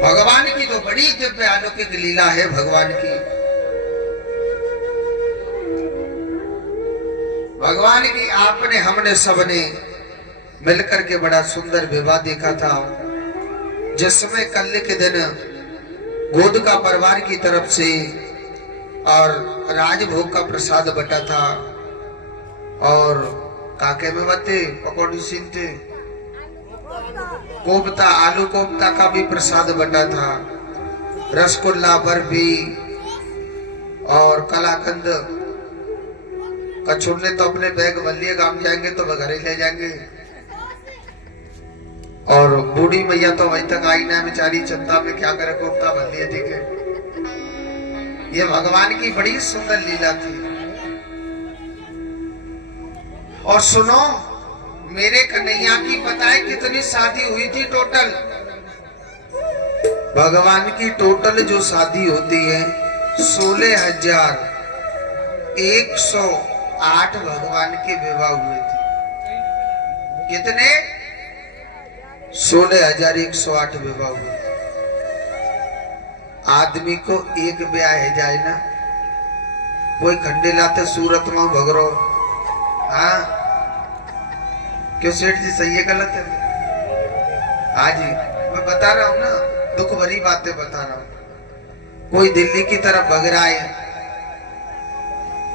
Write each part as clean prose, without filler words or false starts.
भगवान की तो बड़ी दिव्य अलौकिक लीला है। भगवान की आपने हमने सबने मिलकर के बड़ा सुंदर विवाह देखा था, जिसमें कल के दिन गोद का परिवार की तरफ से और राजभोग का प्रसाद बटा था, और काके में बते पकौड़ी सीनते कोफ्ता, आलू कोफ्ता का भी प्रसाद बटा था, रसगुल्ला, बर्फी और कलाकंद। कछुर ने तो अपने बैग बल्लिए गांव जाएंगे तो वह घरे ले जाएंगे, और बूढ़ी मैया तो वहीं तक आई ना बेचारी, चंदा में क्या करे, कोफ्ता बल्लिए। ठीक है, ये भगवान की बड़ी सुंदर लीला थी। और सुनो, मेरे कन्हैया की पता है कितनी शादी हुई थी टोटल? भगवान की टोटल जो शादी होती है 16,108 भगवान के विवाह हुए थे। कितने? 16,108 विवाह हुए थे। आदमी को एक ब्याह है जाए ना, कोई खंडे लाते सूरत में भगरो। हाँ क्यों सेठ जी, सही है गलत है? हाँ जी, मैं बता रहा हूँ ना, दुख भरी बातें बता रहा हूँ। कोई दिल्ली की तरफ भग रहा है,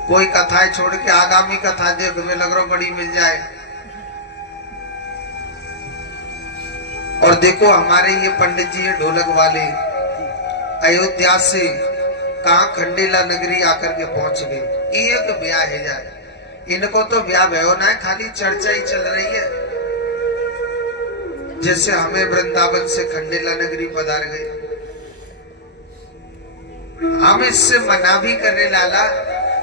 कोई कथाएं छोड़ के आगामी कथा देख में लग रहा बड़ी मिल जाए। और देखो हमारे ये पंडित जी है ढोलक वाले, अयोध्या से कहा खंडेला नगरी आकर के पहुंच गए। एक ब्याह है जाए, इनको तो ब्याह भयो ना है, खाली चर्चा ही चल रही है। जैसे हमें वृंदावन से खंडेला नगरी पधार गए, हम इससे मना भी करे लाला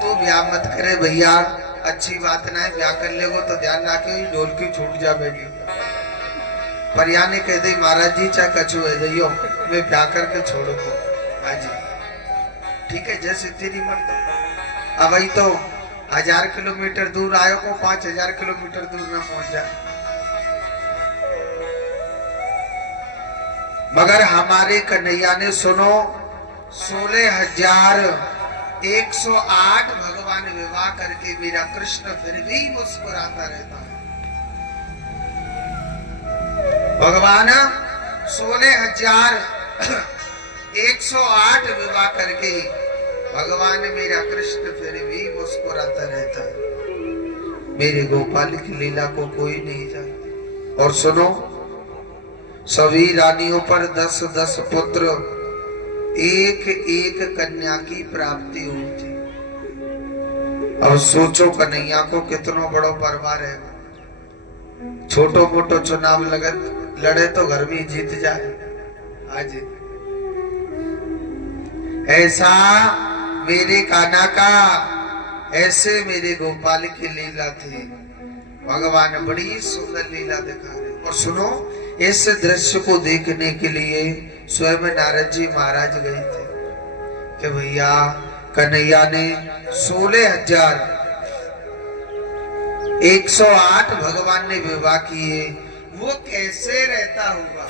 तो ब्याह मत करे भैया, अच्छी बात ना है, ब्याह कर लेगो तो ध्यान रखे ढोल की छूट जाएगी। पर या ने कह दे महाराज जी चाहे कछु है जाइयो, मैं ब्याह करके छोड़ो तो। हाँ जी ठीक है, जैसे तेरी मर्जी। अब वही तो 1000 किलोमीटर दूर आयो को 5000 किलोमीटर दूर में पहुंच जाए। मगर हमारे कन्हैया ने सुनो 16,108 भगवान विवाह करके मेरा कृष्ण फिर भी मुस्कुराता रहता है। भगवान 16,108 विवाह करके भगवान मेरा कृष्ण फिर भी मुस्कुराता रहता है। मेरे गोपाल की लीला को कोई नहीं जानता। और सुनो, सभी रानियों पर 10-10 पुत्र, एक एक कन्या की प्राप्ति हुई थी। अब सोचो कन्हैया को कितना बड़ो परिवार है, छोटो मोटो चुनाव लड़े तो घर में जीत जाए। आज ऐसा मेरे कान्हा का, ऐसे मेरे गोपाल की लीला थी। भगवान बड़ी सुंदर लीला दिखा रहे। और सुनो, इस दृश्य को देखने के लिए स्वयं नारद जी महाराज गए थे कि भैया कन्हैया ने 16,108 भगवान ने विवाह किए, वो कैसे रहता होगा?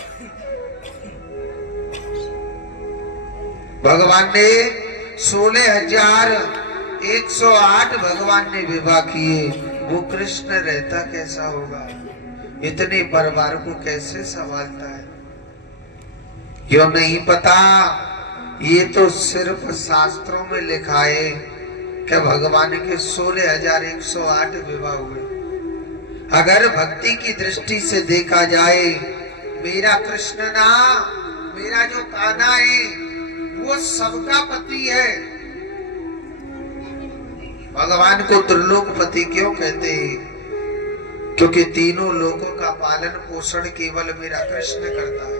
भगवान ने 16,108 भगवान ने विवाह किए, वो कृष्ण रहता कैसा होगा? इतने परिवार को कैसे संभालता है? क्यों नहीं पता? ये तो सिर्फ शास्त्रों में लिखा है कि भगवान के 16,108 विवाह हुए। अगर भक्ति की दृष्टि से देखा जाए, मेरा कृष्ण ना, मेरा जो कान्हा है वो सबका पति है। भगवान को त्रिलोकपति क्यों कहते हैं? क्योंकि तीनों लोगों का पालन पोषण केवल मेरा कृष्ण करता है।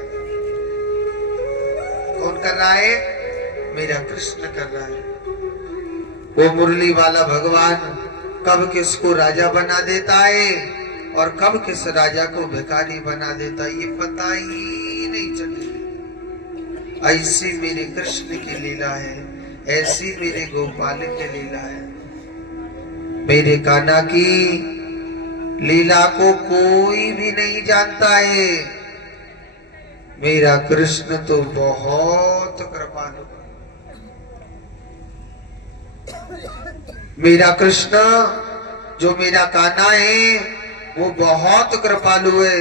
कौन कर रहा है? मेरा कृष्ण कर रहा है। वो मुरली वाला भगवान कब किसको राजा बना देता है और कब किस राजा को भिखारी बना देता है, ये पता ही नहीं चलती। ऐसी मेरे कृष्ण की लीला है, ऐसी मेरे गोपाल की लीला है। मेरे कान्हा की लीला को कोई भी नहीं जानता है। मेरा कृष्ण तो बहुत कृपालु, मेरा कृष्ण जो मेरा कान्हा है वो बहुत कृपालु है।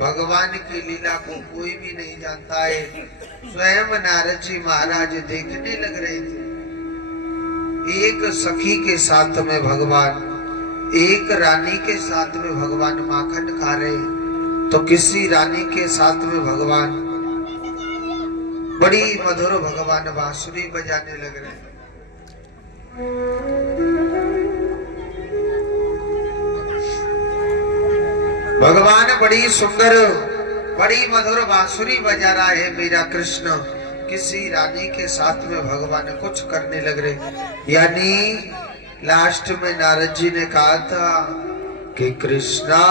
भगवान की लीला को कोई भी नहीं जानता है। स्वयं नारद जी महाराज देखने लग रहे थे, एक सखी के साथ में भगवान, एक रानी के साथ में भगवान माखन खा रहे, तो किसी रानी के साथ में भगवान बड़ी मधुर भगवान बांसुरी बजाने लग रहे। भगवान बड़ी सुंदर बड़ी मधुर बांसुरी बजा रहा है मेरा कृष्ण, किसी रानी के साथ में भगवान कुछ करने लग रहे। यानी लास्ट में नारद जी ने कहा था कि कृष्णात्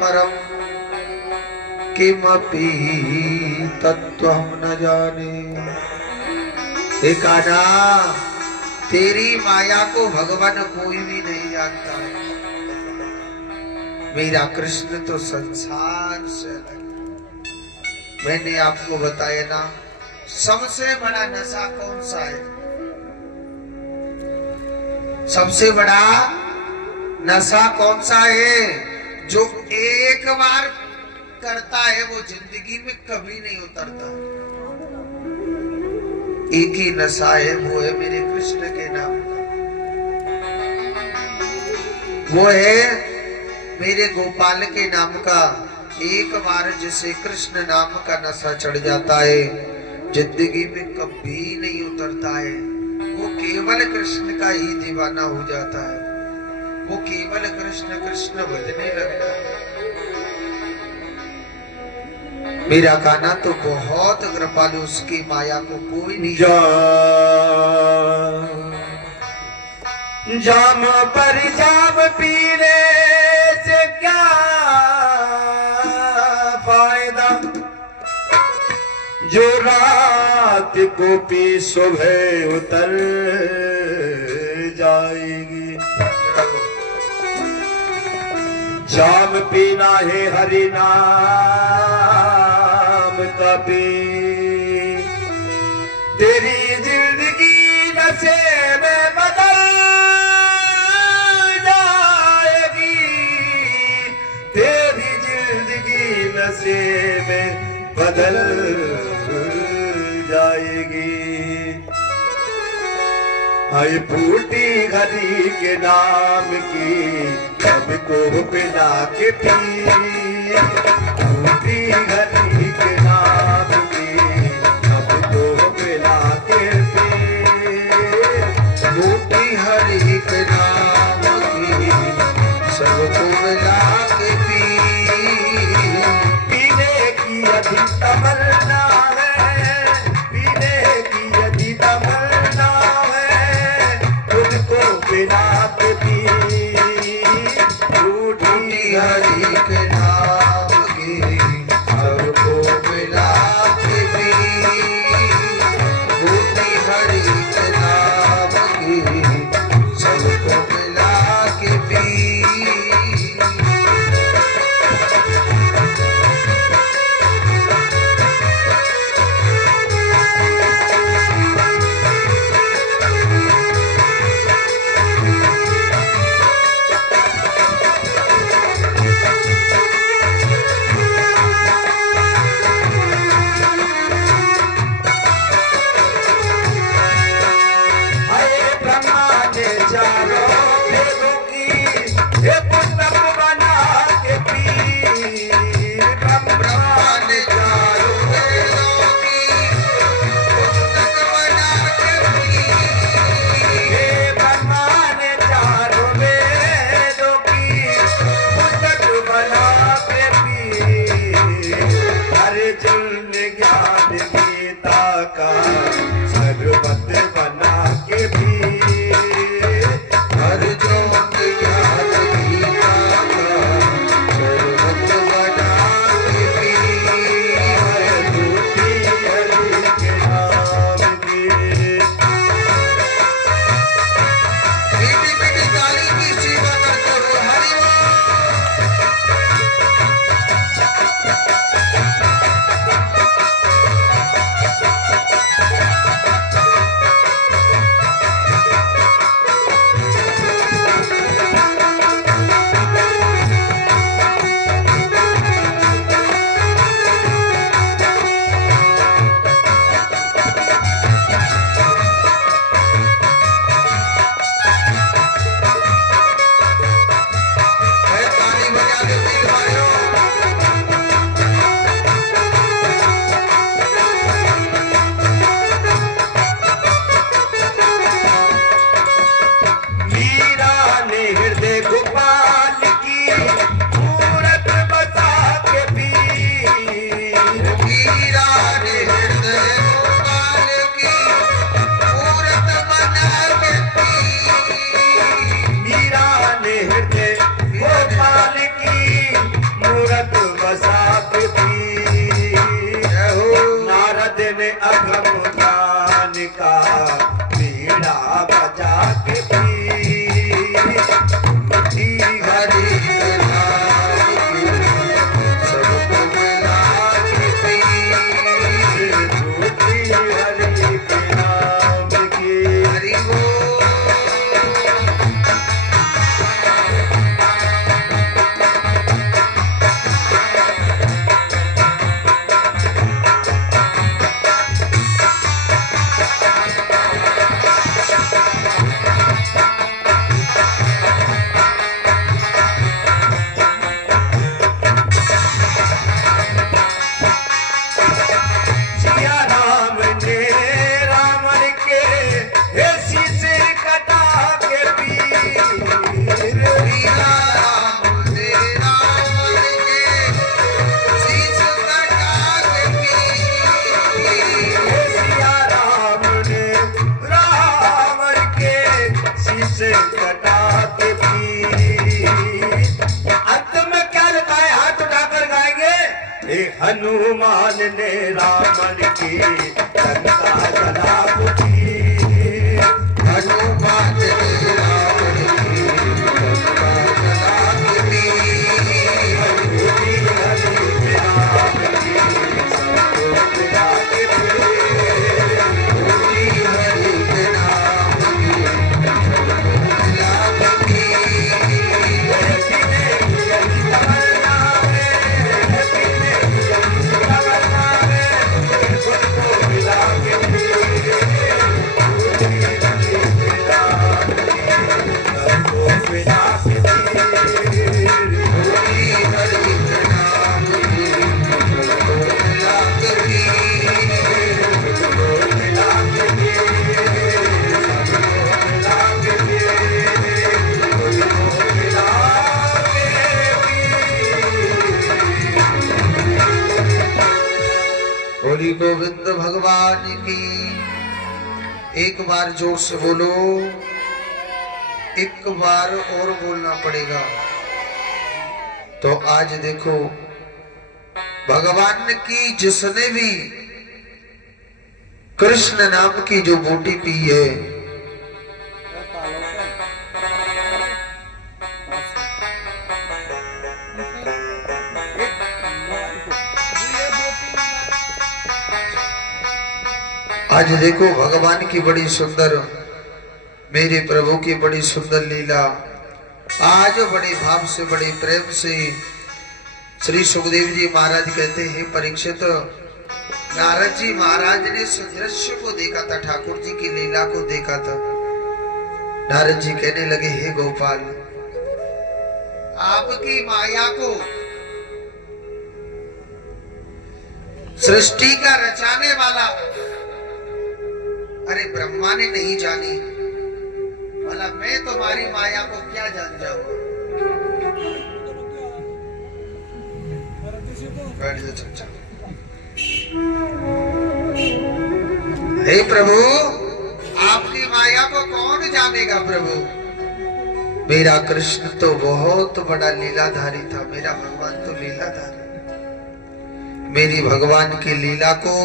परम किमपि तत्त्वं न जाने। एक आना तेरी माया को भगवान कोई भी नहीं जानता है। मेरा कृष्ण तो संसार से अलग। मैंने आपको बताया ना, सबसे बड़ा नशा कौन सा है? सबसे बड़ा नशा कौन सा है? जो एक बार करता है वो जिंदगी में कभी नहीं उतरता। एक ही नशा है, वो है मेरे कृष्ण के नाम, वो है मेरे गोपाल के नाम का। एक बार जिसे कृष्ण नाम का नशा चढ़ जाता है जिंदगी में कभी नहीं उतरता है। वो केवल कृष्ण का ही दीवाना हो जाता है, वो केवल कृष्ण कृष्ण भजने लगता है। मेरा कान्हा तो बहुत कृपालु, उसकी माया को कोई नहीं जाम पर जाम पीने से क्या फायदा, जो रात को पी सुबह उतर जाएगी। जाम पीना है हरि नाम का पी, तेरी जिंदगी नशे में बदल जाएगी, तेरी जिंदगी नशे में बदल जाएगी। हाय फूटी हरि के नाम की सबको पिला के पी, फूटी हरि के नाम की सबको पिला के पी, फूटी हरि के नाम की सबको मिला के पी। पीने की अधिक तमन्ना है, पीने की अधिक तमन्ना है, तुझको पिला के पी, फूटी हरि के नाम की सबको मिला के पी, फूटी हरि के नाम की सबको मिला के पी। हे हनुमान ने रावण की लंका जला दी। हनुमान ने रावण की लंका जला दी। बोली गोविंद भगवान की। एक बार जोर से बोलो, एक बार और बोलना पड़ेगा। तो आज देखो भगवान की जिसने भी कृष्ण नाम की जो बूटी पी है, आज देखो भगवान की बड़ी सुंदर, मेरे प्रभु की बड़ी सुंदर लीला। आज बड़े भाव से बड़े प्रेम से श्री सुखदेव जी महाराज कहते हैं, परीक्षित नारद जी महाराज ने इस दृश्य को देखा था, ठाकुर जी की लीला को देखा था। नारद जी कहने लगे, हे गोपाल, आपकी माया को सृष्टि का रचाने वाला अरे ब्रह्मा ने नहीं जानी, भला मैं तुम्हारी माया को क्या जान जाऊंगा। हे प्रभु, आपकी माया को कौन जानेगा प्रभु। मेरा कृष्ण तो बहुत बड़ा लीलाधारी था, मेरा भगवान तो लीलाधारी। मेरी भगवान की लीला को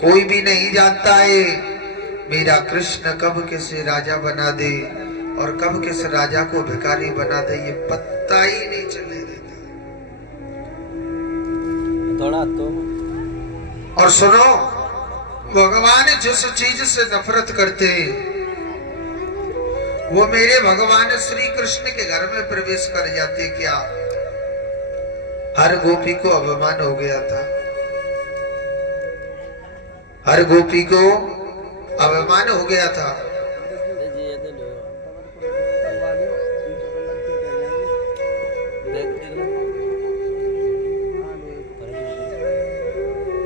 कोई भी नहीं जानता है। मेरा कृष्ण कब किसे राजा बना दे और कब किस राजा को भिखारी बना दे, ये पता ही नहीं चलने देता। थोड़ा तो और सुनो, भगवान जिस चीज से नफरत करते वो मेरे भगवान श्री कृष्ण के घर में प्रवेश कर जाते। क्या हर गोपी को अभिमान हो गया था, हर गोपी को अभिमान हो गया था।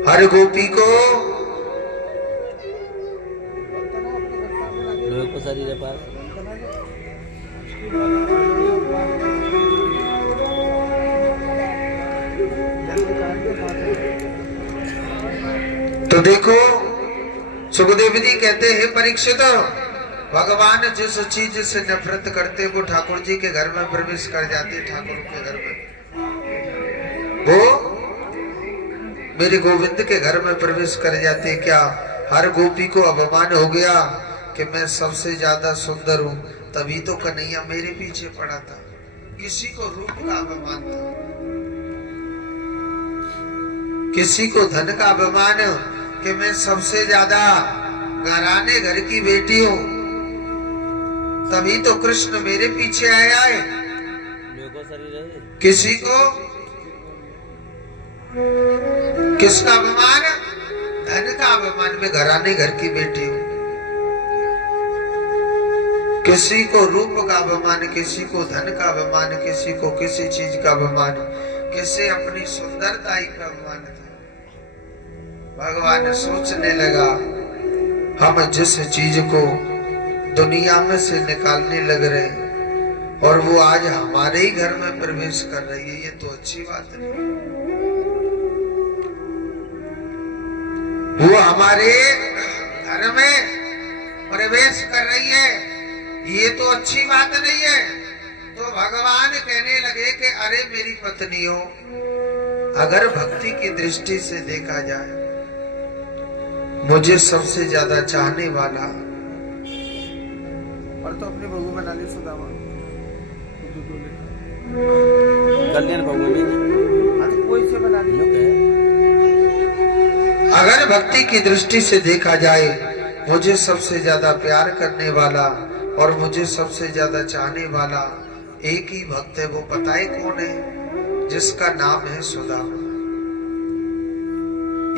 हर गोपी को तो देखो सुखदेव जी कहते हैं, परीक्षित भगवान जिस चीज से नफरत करते वो ठाकुर जी के घर में प्रवेश कर जाते। ठाकुर के घर में वो मेरे गोविंद के घर में प्रवेश कर जाते। क्या हर गोपी को अभिमान हो गया कि मैं सबसे ज्यादा सुंदर हूं, तभी तो कन्हैया मेरे पीछे पड़ा था। किसी को रूप का अभिमान था, किसी को धन का अभिमान कि मैं सबसे ज्यादा घराने घर की बेटी हूं, तभी तो कृष्ण मेरे पीछे आया है। किसी को किसका अभिमान, धन का अभिमान, में घराने घर की बेटी हूं। किसी को रूप का अभिमान, किसी को धन का अभिमान, किसी को किसी चीज का अभिमान, किसी अपनी सुंदरता ही का अभिमान था। भगवान सोचने लगा, हम जिस चीज को दुनिया में से निकालने लग रहे और वो आज हमारे ही घर में प्रवेश कर रही है, ये तो अच्छी बात नहीं। वो हमारे घर में प्रवेश कर रही है, ये तो अच्छी बात नहीं है। तो भगवान कहने लगे कि अरे मेरी पत्नी हो, अगर भक्ति की दृष्टि से देखा जाए, मुझे सबसे ज्यादा चाहने वाला, और तो अपनी बहू बना ली सुदामा, कल्याण बहू में तो कोई से बना ली। अगर भक्ति की दृष्टि से देखा जाए, मुझे सबसे ज्यादा प्यार करने वाला और मुझे सबसे ज्यादा चाहने वाला एक ही भक्त है। वो पता है कौन है? जिसका नाम है सुदामा।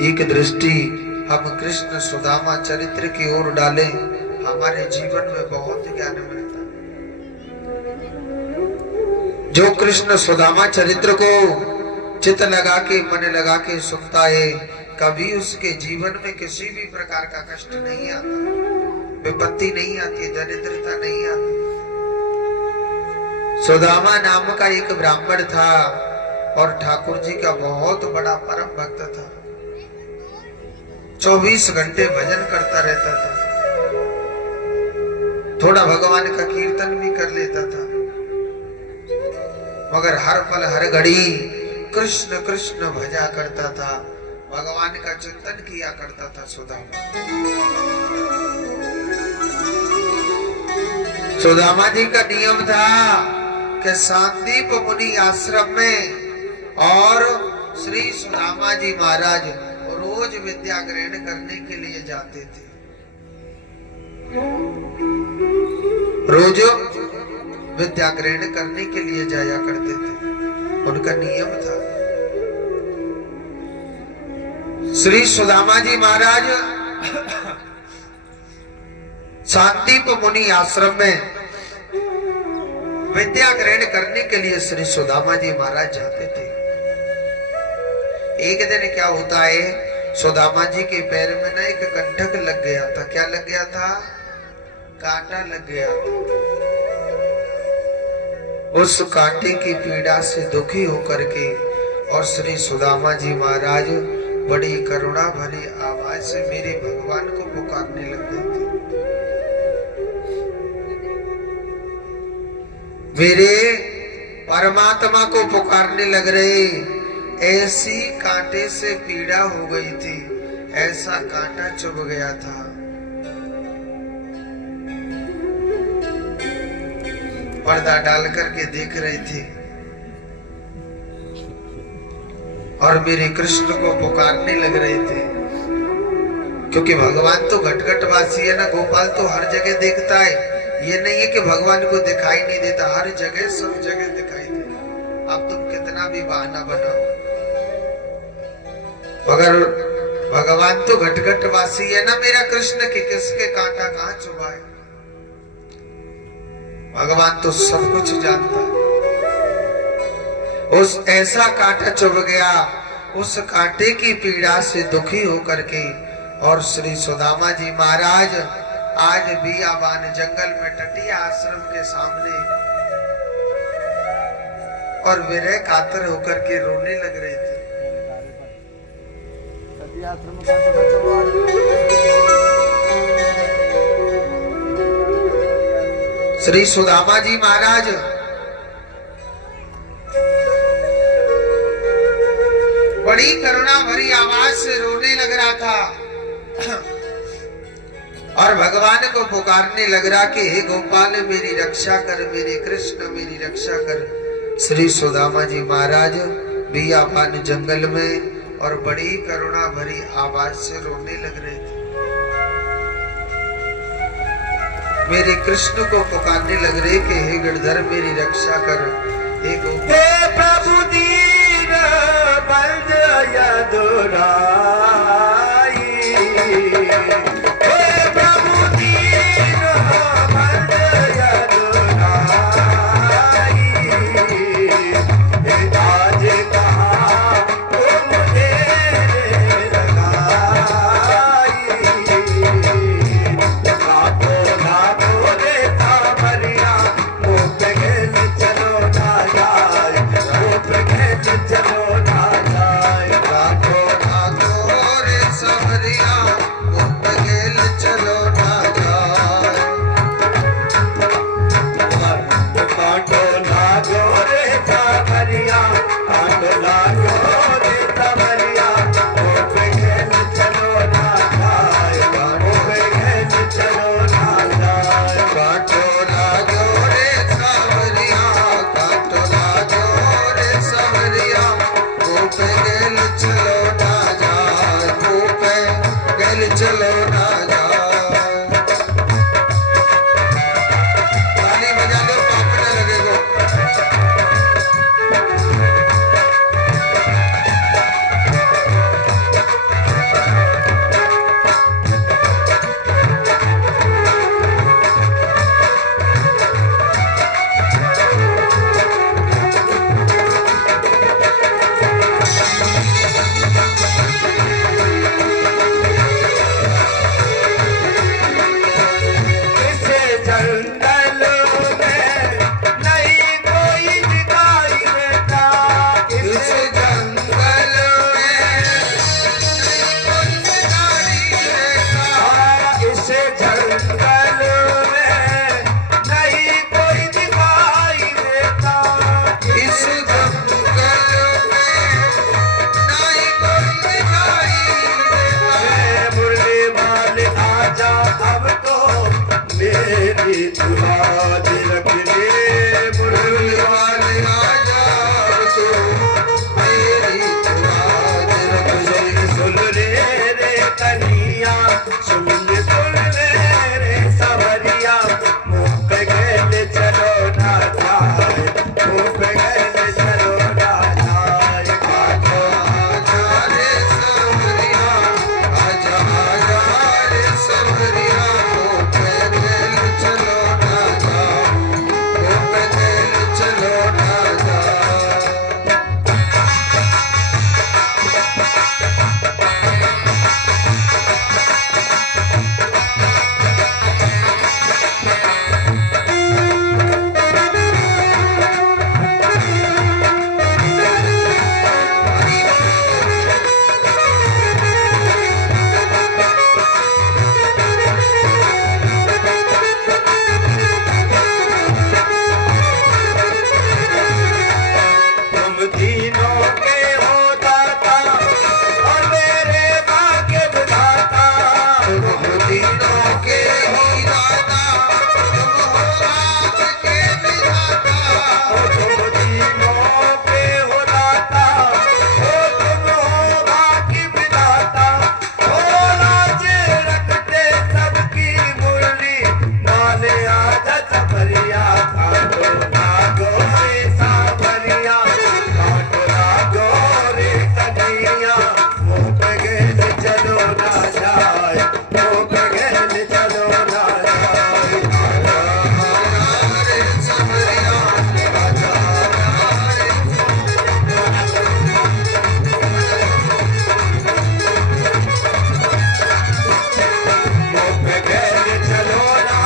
एक दृष्टि हम कृष्ण सुदामा चरित्र की ओर डालें, हमारे जीवन में बहुत ज्ञान मिलता है। जो कृष्ण सुदामा चरित्र को चित्त लगा के, मन लगा के सुनता है, कभी उसके जीवन में किसी भी प्रकार का कष्ट नहीं आता, विपत्ति नहीं आती, दरिद्रता नहीं आती। सुदामा नाम का एक ब्राह्मण था और ठाकुर जी का बहुत बड़ा परम भक्त था। 24 घंटे भजन करता रहता था, थोड़ा भगवान का कीर्तन भी कर लेता था, मगर हर पल हर घड़ी कृष्ण कृष्ण भजा करता था, भगवान का चिंतन किया करता था। सुदामा जी का नियम था कि सांदीप मुनि आश्रम में और श्री सुदामा जी महाराज रोज विद्या ग्रहण करने के लिए जाते थे। रोज विद्या ग्रहण करने के लिए जाया करते थे, उनका नियम था। श्री सुदामा जी महाराज सांदीप मुनि आश्रम में विद्या ग्रहण करने के लिए श्री सुदामा जी महाराज जाते थे। एक दिन क्या होता है, सुदामा जी के पैर में ना एक कंटक लग गया था। क्या लग गया था? कांटा लग गया था। उस कांटे की पीड़ा से दुखी होकर के और श्री सुदामा जी महाराज बड़ी करुणा भरी आवाज से मेरे भगवान को पुकारने लग गए थे। मेरे परमात्मा को पुकारने लग रहे। ऐसी कांटे से पीड़ा हो गई थी, ऐसा कांटा चुभ गया था। पर्दा डाल करके देख रहे थे और मेरे कृष्ण को पुकारने लग रहे थे, क्योंकि भगवान तो घट घट वासी है ना। गोपाल तो हर जगह देखता है, ये नहीं है कि भगवान को दिखाई नहीं देता, हर जगह सब जगह दिखाई देता। अब तुम कितना भी बहाना बनाओ, मगर भगवान तो घट घट वासी है ना मेरा कृष्ण, कि किसके कांटा कहां चुभा है। भगवान तो सब कुछ जानता है। उस ऐसा कांटा चुभ गया, उस कांटे की पीड़ा से दुखी होकर के और श्री सुदामा जी महाराज आज बियाबान जंगल में तटीय आश्रम के सामने और विरह कातर होकर के रोने लग रहे थे। श्री सुदामा जी महाराज बड़ी करुणा भरी आवाज से रोने लग रहा था और भगवान को पुकारने लग रहा कि हे गोपाल मेरी रक्षा कर, मेरे कृष्ण मेरी रक्षा कर। श्री सुदामा जी महाराज बियाबान जंगल में और बड़ी करुणा भरी आवाज से रोने लग रहे थे। मेरे कृष्ण को पुकारने लग रहे कि हे गिरधर मेरी रक्षा कर, हे प्रभु दीन बंद यदुराई, हे प्रभु दीन बंद यदुराई, आज कहाँ तुम मुझे लगाई, लाखों लाखों देखा मरिया मुँह पे घेल चलो ना जाए, मुँह पे घेल चलो ना जाए, लाखों लाखों तू लाज रख ले मुरली वाले आजा तू मेरी तू लाज रख ले सुन रे रे कन्हैया सुन रे सवरिया मुँह पे गले चलो ना जाए मुँह पे गले चलो ना जाए आजा आजा रे सवरिया आजा आजा रे सवरिया ओ पैदल चलो ना जा ओ पैदल चलो ना जा तुम तीनों के हो दाता और मेरे भाग्य विधाता तुम तीनों के ही दाता तुम हो आपके विधाता तुम तीनों के हो दाता तुम हो भाग्य विधाता ओ लाज रखते सबकी मुरली माले आजा सबरिया काटो लागो रे सावरिया काटो लागो रे कन्हैया मुँह पे गले चलो ना जाए मुँह पे गले चलो ना जाए आजा रे सवरिया आजा आजा रे मुँह पे गले चलो ना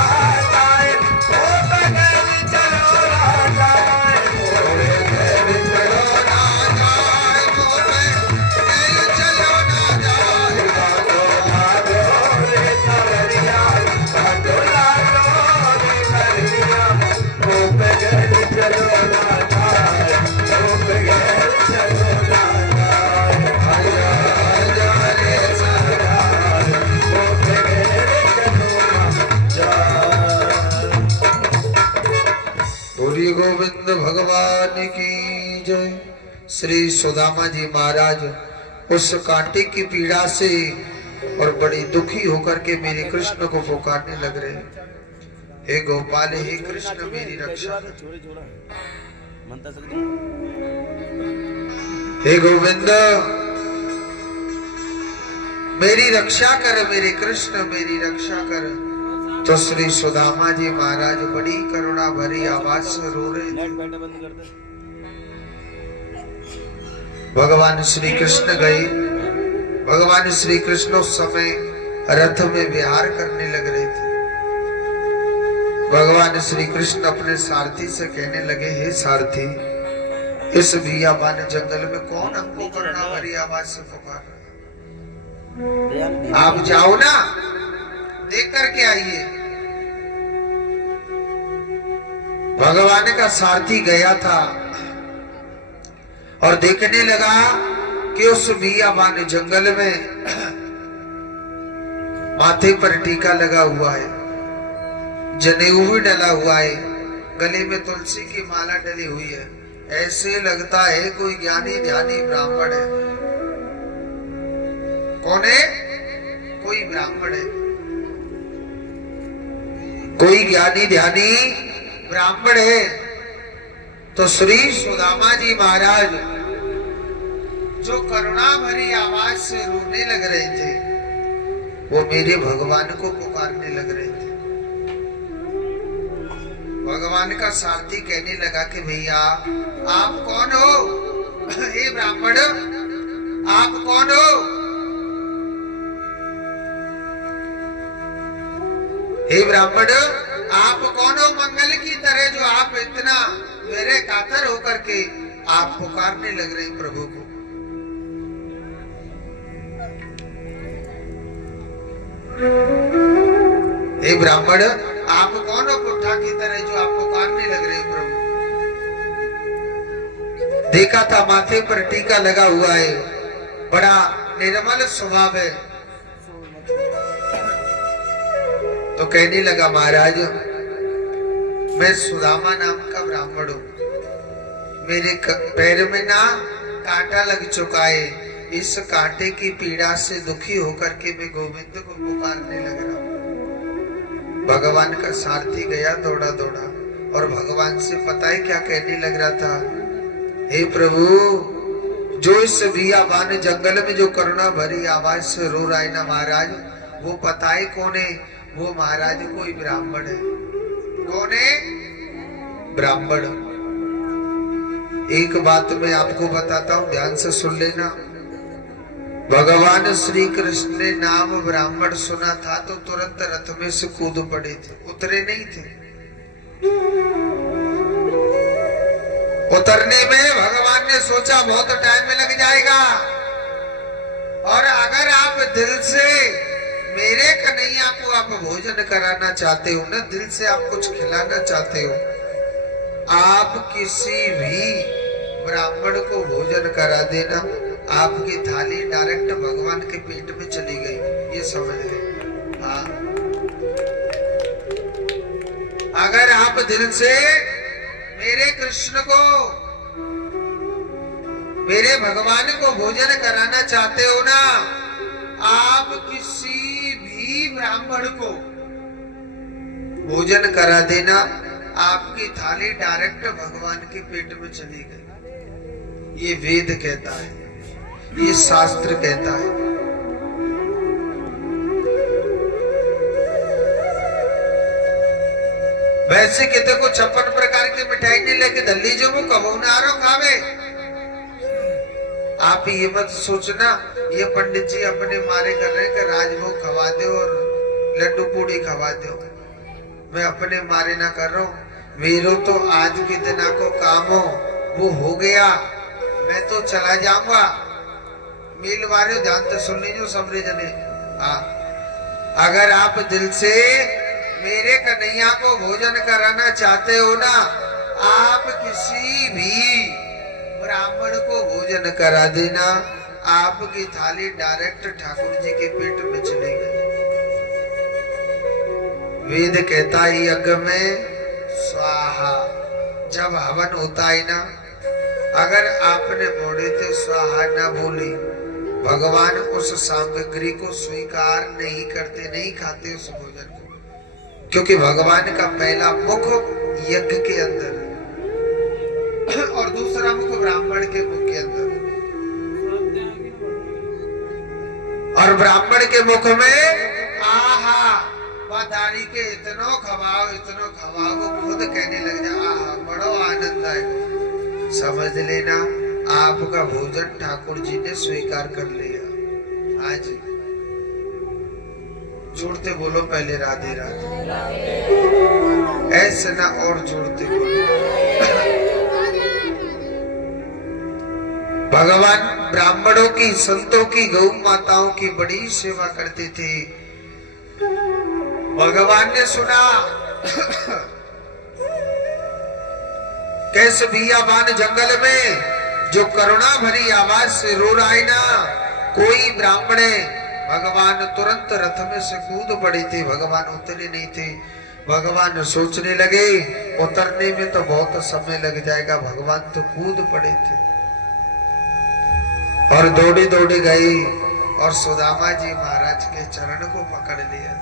जाए मुँह पे गले चलो ना जाए मुँह पे गले चलो ना जाए मोरे दिल चलो ना जाए काटो लागो रे सवरिया काटो लागो रे कन्हैया मुँह पे गले चलो ना जाए मुँह पे गले चलो ना जाए आजा आजा रे सवरिया मुँह पे गले चलो ना जाए बोलिए गोविंद भगवान की जय। श्री सुदामा जी महाराज उस कांटे की पीड़ा से और बड़ी दुखी होकर के मेरे कृष्ण को पुकारने लग रहे हैं, हे गोपाल हे कृष्ण मेरी रक्षा कर। हे गोविंद मेरी रक्षा कर, मेरे कृष्ण मेरी रक्षा कर। तो श्री सुदामा जी महाराज बड़ी करुणा भरी आवाज से रो रहे थे। भगवान श्री कृष्ण गए। भगवान श्री कृष्ण उस समय रथ में विहार करने लग रहे थे। भगवान श्री कृष्ण अपने सारथी से कहने लगे, हे सारथी इस बियाबान जंगल में कौन हमको करुणा भरी आवाज से पुकार रहा है? आप जाओ ना, देख करके आइए। भगवान का सारथी गया था और देखने लगा कि उस बियाबान जंगल में माथे पर टीका लगा हुआ है, जनेऊ भी डला हुआ है, गले में तुलसी की माला डली हुई है। ऐसे लगता है कोई ज्ञानी ध्यानी ब्राह्मण है। कौन है? कोई ब्राह्मण है, कोई ज्ञानी ध्यानी ब्राह्मण है। तो श्री सुदामा जी महाराज जो करुणा भरी आवाज से रोने लग रहे थे, वो मेरे भगवान को पुकारने लग रहे थे। भगवान का सारथी कहने लगा कि भैया आप कौन हो? हे ब्राह्मण आप कौन हो? हे ब्राह्मण आप कौन हो? मंगल की तरह जो आप इतना मेरे कातर होकर के आप पुकारने लग रहे हैं प्रभु को। हे ब्राह्मण आप कौन हो पुट्ठा की तरह जो आप पुकारने लग रहे हैं प्रभु? देखा था माथे पर टीका लगा हुआ है, बड़ा निर्मल स्वभाव है। तो कहने लगा महाराज मैं सुदामा नाम का ब्राह्मण हूं, मेरे पैर में ना कांटा लग चुका है। इस कांटे की पीड़ा से दुखी होकर के मैं गोविंद को पुकारने लग रहा हूं। भगवान का सारथी गया दौड़ा दौड़ा और भगवान से पता है क्या कहने लग रहा था, हे प्रभु, जो इस बियाबान जंगल में जो करुणा भरी आवाज से रो रहा है ना महाराज, वो पता है कौन है? वो महाराज कोई ब्राह्मण है। कौन है? ब्राह्मण। एक बात मैं आपको बताता हूं, ध्यान से सुन लेना। भगवान श्री कृष्ण ने नाम ब्राह्मण सुना था तो तुरंत रथ में से कूद पड़े थे, उतरे नहीं थे। उतरने में भगवान ने सोचा बहुत टाइम में लग जाएगा, और अगर आप दिल से मेरे कन्हैया को आप भोजन कराना चाहते हो ना, दिल से आप कुछ खिलाना चाहते हो, आप किसी भी ब्राह्मण को भोजन करा देना, आपकी थाली डायरेक्ट भगवान के पेट में चली गई, ये समझ गए। हाँ, अगर आप दिल से मेरे कृष्ण को, मेरे भगवान को भोजन कराना चाहते हो ना, आप किसी भी ब्राह्मण को भोजन करा देना, आपकी थाली डायरेक्ट भगवान के पेट में चली गई। ये वेद कहता है, ये शास्त्र कहता है। वैसे कहते को 56 प्रकार की मिठाई नहीं लेके दल्ली जो वो कबू ना रो खावे। आप ये मत सोचना ये पंडित जी अपने मारे कर रहे हैं कि राजभोग खवा दो और लड्डू पूड़ी खवा दो। मैं अपने मारे ना कर रहा हूँ, मेरे तो आज के दिन को काम हो वो हो गया, मैं तो चला जाऊंगा। मील वाले ध्यान से सुन लीजिए सबरे जने। हाँ, अगर आप दिल से मेरे कन्हैया को भोजन कराना चाहते हो ना, आप किसी भी ब्राह्मण को भोजन करा देना, आपकी थाली डायरेक्ट ठाकुर जी के पेट में चली गई। वेद कहता है यज्ञ में स्वाहा, जब हवन होता है ना, अगर आपने मोड़े थे स्वाहा ना बोली, भगवान उस सामग्री को स्वीकार नहीं करते, नहीं खाते उस भोजन को, क्योंकि भगवान का पहला मुख यज्ञ के अंदर और दूसरा मुख ब्राह्मण के मुख के अंदर, और ब्राह्मण के मुख में आहा पधारी के इतनो खवाओ वो खुद कहने लग जा, आहा बड़ो आनंद आएगा। समझ लेना आपका भोजन ठाकुर जी ने स्वीकार कर लिया। आज जोड़ते बोलो पहले राधे राधे, ऐसे ना और जोड़ते बोलो। भगवान ब्राह्मणों की, संतों की, गौ माताओं की बड़ी सेवा करते थे। भगवान ने सुना कैसे बियाबान जंगल में जो करुणा भरी आवाज से रो रहा है ना कोई ब्राह्मण, भगवान तुरंत रथ में से कूद पड़े थे। भगवान उतरे नहीं थे। भगवान सोचने लगे उतरने में तो बहुत समय लग जाएगा, भगवान तो कूद पड़े थे और दौड़े दौड़े गए और सुदामा जी महाराज के चरण को पकड़ लिया।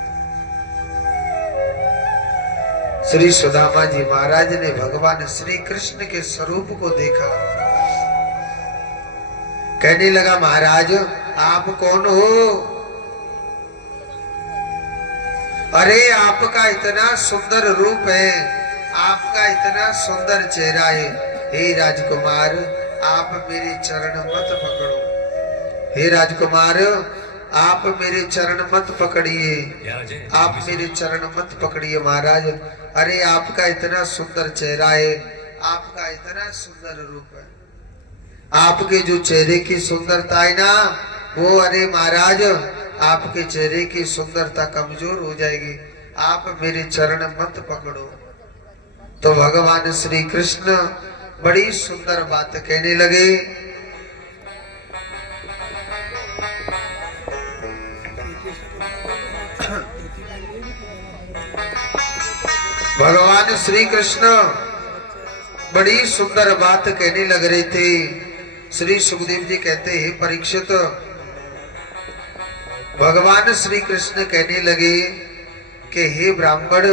श्री सुदामा जी महाराज ने भगवान श्री कृष्ण के स्वरूप को देखा, कहने लगा महाराज आप कौन हो? अरे आपका इतना सुंदर रूप है, आपका इतना सुंदर चेहरा है। हे राजकुमार आप मेरे चरण मत पकड़ो। हे राजकुमार आप मेरे चरण मत पकड़िए, आप मेरे चरण मत पकड़िए महाराज। अरे आपका इतना सुंदर चेहरा है, आपका इतना सुंदर रूप है, आपके जो चेहरे की सुंदरता है ना वो, अरे महाराज आपके चेहरे की सुंदरता कमजोर हो जाएगी, आप मेरे चरण मत पकड़ो। तो भगवान श्री कृष्ण बड़ी सुंदर बात कहने लगे। भगवान श्री कृष्ण बड़ी सुंदर बात कहने लग रहे थे। श्री सुखदेव जी कहते हैं, परीक्षित, भगवान श्री कृष्ण कहने लगे कि हे ब्राह्मण,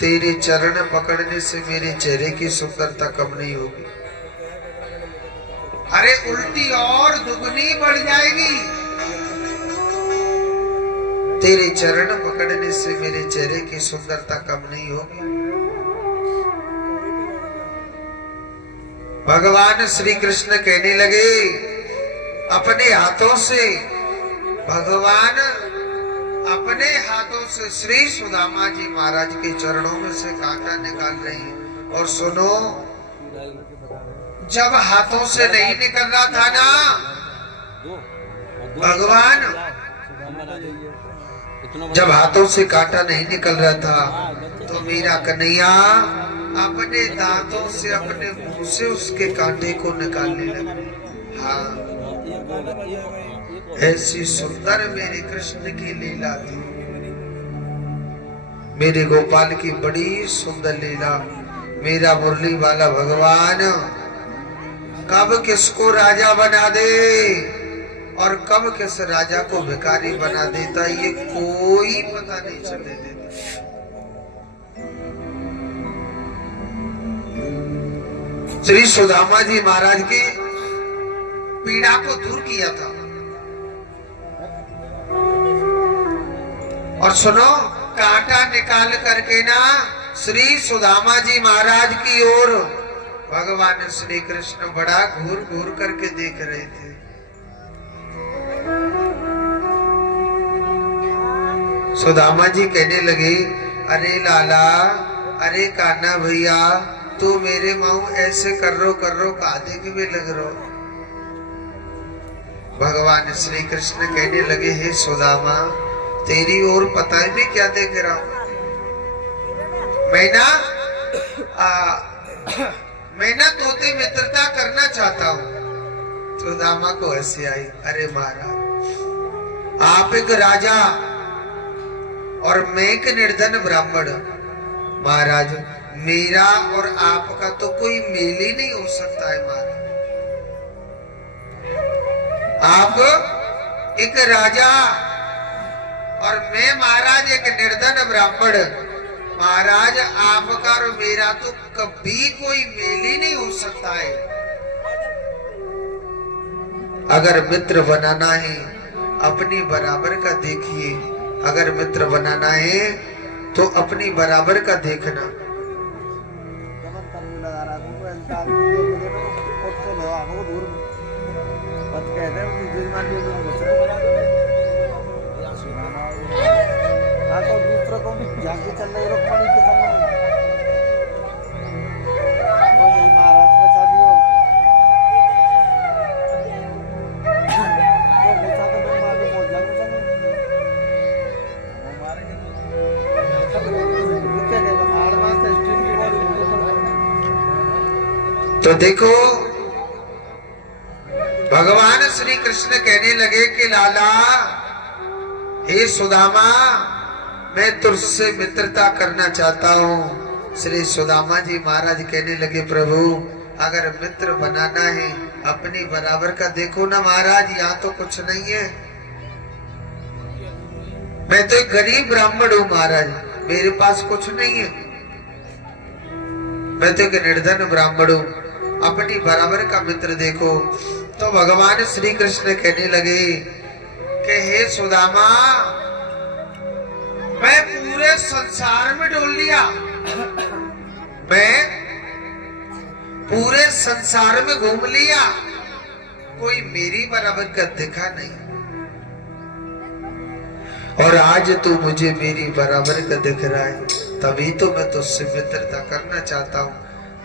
तेरे चरण पकड़ने से मेरे चेहरे की सुंदरता कम नहीं होगी, अरे उल्टी और दुगनी बढ़ जाएगी। तेरे चरण पकड़ने से मेरे चेहरे की सुंदरता कम नहीं होगी। भगवान श्री कृष्ण कहने लगे, अपने हाथों से, भगवान अपने हाथों से श्री सुदामा जी महाराज के चरणों में से कांटा निकाल रही हैं। और सुनो, जब हाथों से नहीं निकल रहा था ना भगवान, जब हाथों से कांटा नहीं निकल रहा था, तो मेरा कन्हैया अपने दांतों से, अपने मुंह से उसके कांटे को निकालने लगे। हाँ, ऐसी सुंदर मेरे कृष्ण की लीला थी, मेरे गोपाल की बड़ी सुंदर लीला। मेरा मुरली वाला भगवान कब किसको राजा बना दे और कब किस राजा को भिखारी बना देता, ये कोई पता नहीं चलने देता। श्री सुदामा जी महाराज की पीड़ा को दूर किया था। और सुनो, कांटा निकाल करके ना श्री सुदामा जी महाराज की ओर भगवान श्री कृष्ण बड़ा घूर घूर करके देख रहे थे। सुदामा जी कहने लगे, अरे लाला, अरे कान्हा भैया, तू मेरे माऊ ऐसे कर रो कादे के भी लग रो। भगवान श्री कृष्ण कहने लगे, हे सुदामा, तेरी ओर पता है मैं क्या देख रहा हूं? मैं ना तोते मित्रता करना चाहता हूं। सुदामा को हंसी आई, अरे महाराज, आप एक राजा और मैं एक निर्धन ब्राह्मण, महाराज मेरा और आपका तो कोई मेल ही नहीं हो सकता है महाराज। आप एक राजा और मैं महाराज एक निर्धन ब्राह्मण, महाराज आपका और मेरा तो कभी कोई मेल ही नहीं हो सकता है। अगर मित्र बनाना है अपनी बराबर का देखिए, अगर मित्र बनाना है तो अपनी बराबर का देखना। तो देखो, भगवान श्री कृष्ण कहने लगे कि लाला, हे सुदामा, मैं तुझसे मित्रता करना चाहता हूँ। श्री सुदामा जी महाराज कहने लगे, प्रभु अगर मित्र बनाना है अपनी बराबर का देखो ना महाराज, यहाँ तो कुछ नहीं है। मैं तो एक गरीब ब्राह्मण हूँ महाराज, मेरे पास कुछ नहीं है। मैं तो एक निर्धन ब्राह्मण हूँ, अपनी बराबर का मित्र देखो। तो भगवान श्री कृष्ण कहने लगे कि हे सुदामा, मैं पूरे संसार में डोल लिया, मैं पूरे संसार में घूम लिया, कोई मेरी बराबर का दिखा नहीं, और आज तू मुझे मेरी बराबर का दिख रहा है, तभी तो मैं तुझसे मित्रता करना चाहता हूं,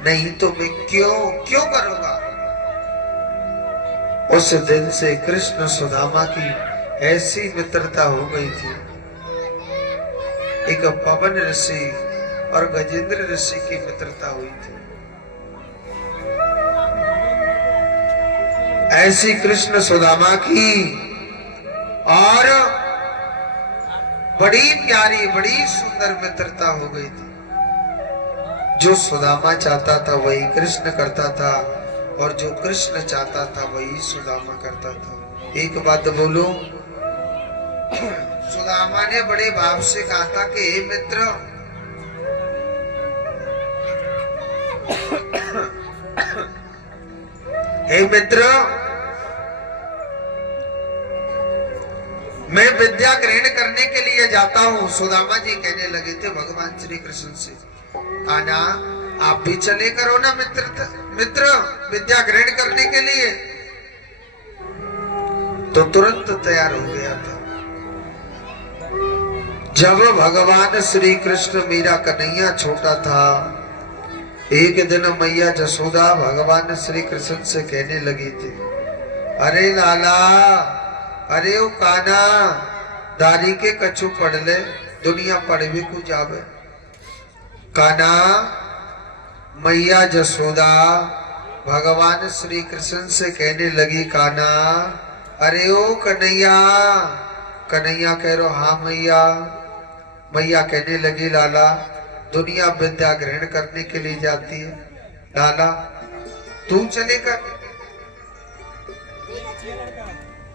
नहीं तो मैं क्यों करूंगा। उस दिन से कृष्ण सुदामा की ऐसी मित्रता हो गई थी। एक पवन ऋषि और गजेंद्र ऋषि की मित्रता हुई थी। ऐसी कृष्ण सुदामा की और बड़ी प्यारी बड़ी सुंदर मित्रता हो गई थी। जो सुदामा चाहता था वही कृष्ण करता था, और जो कृष्ण चाहता था वही सुदामा करता था। एक बात बोलो, सुदामा ने बड़े भाव से कहा था कि हे मित्र, हे मित्र, मैं विद्या ग्रहण करने के लिए जाता हूं। सुदामा जी कहने लगे थे भगवान श्री कृष्ण से, कान्हा आप भी चले करो ना मित्र विद्या ग्रहण करने के लिए। तो तुरंत तैयार हो गया था। जब भगवान श्री कृष्ण मेरा कन्हैया छोटा था, एक दिन मैया जसोदा भगवान श्री कृष्ण से कहने लगी थी, अरे लाला, अरे ओ कान्हा, दारी के कछु पढ़ ले, दुनिया पढ़ भी कुछ जावे। कान्हा, मैया जसोदा भगवान श्री कृष्ण से कहने लगी, कान्हा, अरे ओ कन्हैया। कन्हैया कह रहा, हाँ मैया। मैया कहने लगी, लाला, दुनिया विद्या ग्रहण करने के लिए जाती है, लाला तू चलेगा।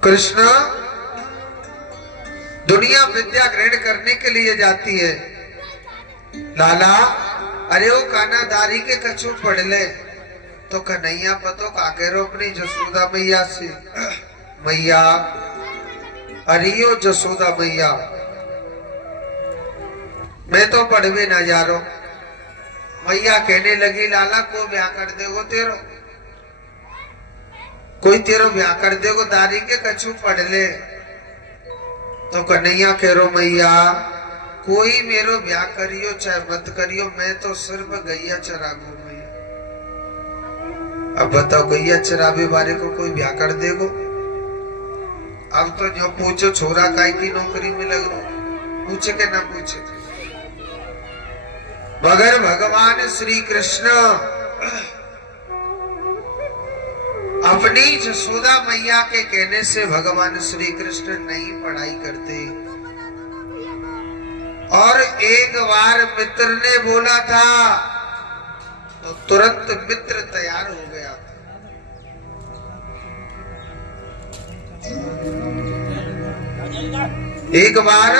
कृष्ण, दुनिया विद्या ग्रहण करने के लिए जाती है, लाला, अरे वो कान्हा दारी के कछु पढ़ ले। तो कन्हैया पतो का कह रहे अपनी जसोदा मैया से, मैया, अरे यो जसोदा मैया, मैं तो पढ़वे ना जा रहा। मैया कहने लगी, लाला को ब्याह कर देगो तेरो, कोई तेरो ब्याह कर देगो, दारी के कछु पढ़ ले। तो कन्हैया कह रो, मैया कोई मेरो ब्याह करियो चाहे मत करियो, मैं तो सिर्फ गैया चरागू मैया। अब बताओ, गैया चरावे वाले को कोई ब्याह कर देगो? अब तो जो पूछो छोरा काय की नौकरी में लग रहा, पूछे के ना पूछे, मगर भगवान श्री कृष्ण अपनी जसोदा मैया के कहने से भगवान श्री कृष्ण नहीं पढ़ाई करते। और एक बार मित्र ने बोला था तो तुरंत मित्र तैयार हो गया था। एक बार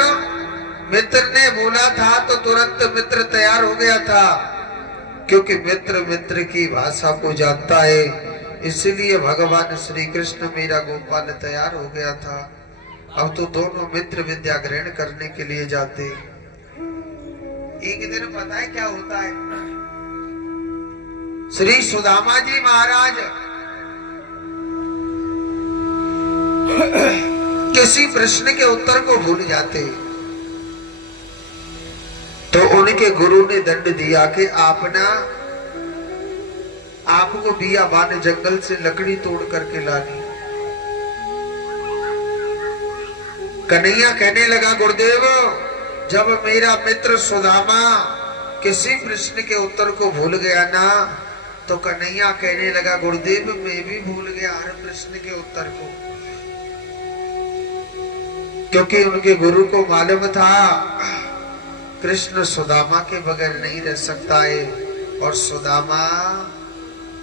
मित्र ने बोला था तो तुरंत मित्र तैयार हो गया था, क्योंकि मित्र मित्र की भाषा को जानता है। इसलिए भगवान श्री कृष्ण मेरा गोपाल तैयार हो गया था। अब तो दोनों मित्र विद्या ग्रहण करने के लिए जाते। एक दिन पता है क्या होता है, श्री सुदामा जी महाराज किसी प्रश्न के उत्तर को भूल जाते, तो उनके गुरु ने दंड दिया कि आपको बियाबान जंगल से लकड़ी तोड़ करके लानी। कन्हैया कहने लगा, गुरुदेव, जब मेरा मित्र सुदामा किसी प्रश्न के उत्तर को भूल गया ना, तो कन्हैया कहने लगा, गुरुदेव मैं भी भूल गया हर प्रश्न के उत्तर को। क्योंकि उनके गुरु को मालूम था कृष्ण सुदामा के बगैर नहीं रह सकता है, और सुदामा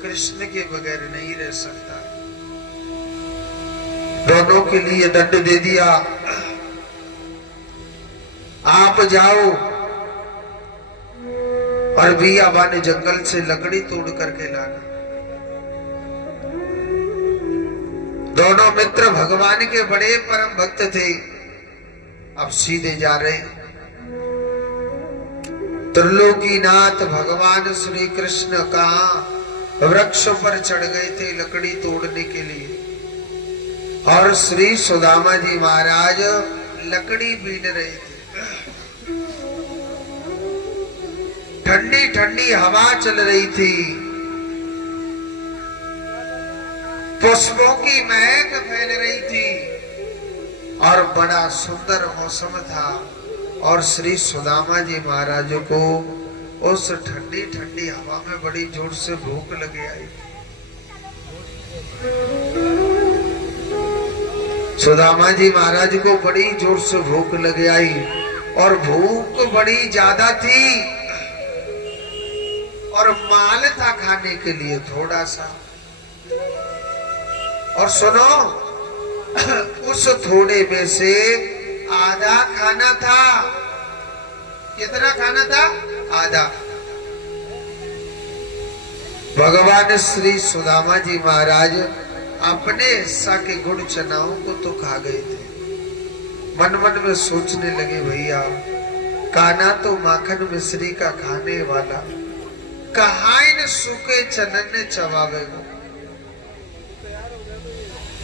कृष्ण के बगैर नहीं रह सकता। दोनों के लिए दंड दे दिया, आप जाओ और बियाबान जंगल से लकड़ी तोड़ करके लाना। दोनों मित्र भगवान के बड़े परम भक्त थे। अब सीधे जा रहे, त्रिलोकीनाथ भगवान श्री कृष्ण कहाँ वृक्ष पर चढ़ गए थे लकड़ी तोड़ने के लिए, और श्री सुदामा जी महाराज लकड़ी बीन रहे थे। ठंडी ठंडी हवा चल रही थी, पुष्पों की महक फैल रही थी, और बड़ा सुंदर मौसम था। और श्री सुदामा जी महाराज को उस ठंडी ठंडी हवा में बड़ी जोर से भूख लगी आई। सुदामा जी महाराज को बड़ी जोर से भूख लगी आई, और भूख बड़ी ज्यादा थी। और माल था खाने के लिए थोड़ा सा। और सुनो, उस थोड़े में से आधा खाना था। कितना खाना था? आधा। भगवान श्री सुदामा जी महाराज अपने हिस्सा के गुड़ चनाओं को तो खा गए थे। मन मन में सोचने लगे, भैया कान्हा तो माखन मिश्री का खाने वाला, कहाँ इन सूखे चनन ने चबावेगा।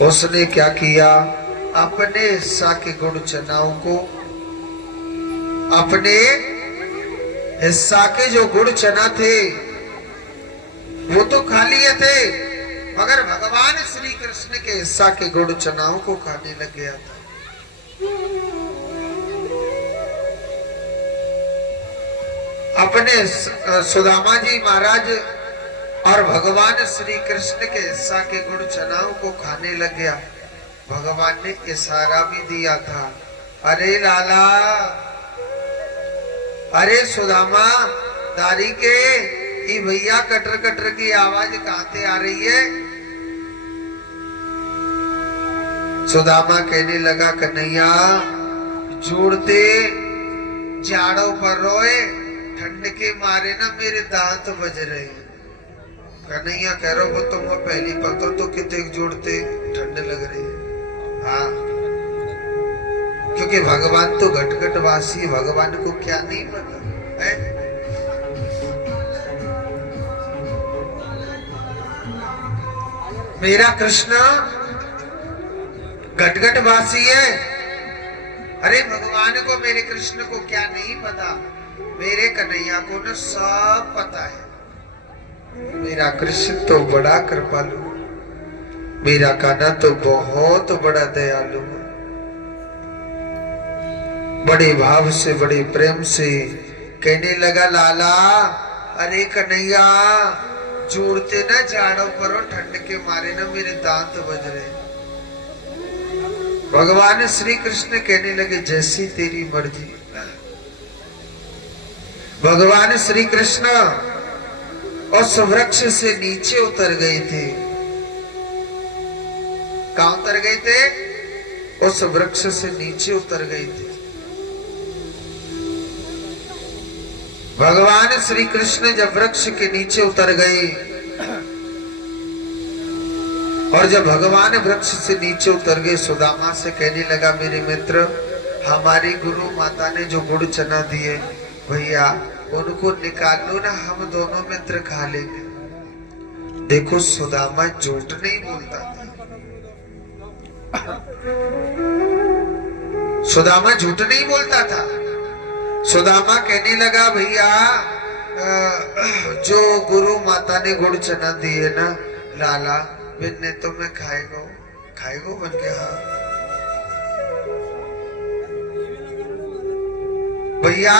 उसने क्या किया, अपने हिस्सा के गुड़ चनाओं को, अपने हिस्सा के जो गुड़ चना थे वो तो खा लिए थे, मगर भगवान श्री कृष्ण के हिस्सा के गुड़ चनाओं को खाने लग गया था। अपने सुदामा जी महाराज और भगवान श्री कृष्ण के हिस्सा के गुड़ चनाओं को खाने लग गया। भगवान ने इशारा भी दिया था, अरे लाला, अरे सुदामा दारी के, ये भैया कटर कटर की आवाज कहां से आ रही है? सुदामा कहने लगा, कन्हैया जोड़ते जाड़ों पर रोए, ठंड के मारे ना मेरे दांत बज रहे हैं। कन्हैया कह रहा वो तो मैं पहली पता तो कितने जोड़ते ठंड लग रही है। हाँ, क्योंकि भगवान तो घट घट वासी, भगवान को क्या नहीं पता है। मेरा कृष्ण घट घट वासी है। अरे भगवान को, मेरे कृष्ण को क्या नहीं पता? मेरे कन्हैया को न सब पता है। मेरा कृष्ण तो बड़ा कृपालु, मेरा कान्हा तो बहुत बड़ा दयालु है। बड़े भाव से, बड़े प्रेम से कहने लगा, लाला, अरे कन्हैया जोड़ते ना जाड़ों पर और ठंड के मारे ना मेरे दांत बज रहे। भगवान श्री कृष्ण कहने लगे, जैसी तेरी मर्जी। भगवान श्री कृष्ण उस वृक्ष से नीचे उतर गए थे। कहां उतर गए थे? उस वृक्ष से नीचे उतर गए थे। भगवान श्री कृष्ण जब वृक्ष के नीचे उतर गए, और जब भगवान वृक्ष से नीचे उतर गए, सुदामा से कहने लगा, मेरे मित्र, हमारी गुरु माता ने जो गुड़ चना दिए, भैया उनको निकाल लो ना, हम दोनों मित्र खा लेंगे। देखो सुदामा झूठ नहीं बोलता था। सुदामा झूठ नहीं बोलता था। सुदामा कहने लगा, भैया जो गुरु माता ने गुड़ चना दिए ना लाला, बिन्ने तो मैं खाएगो बन के। हाँ भैया,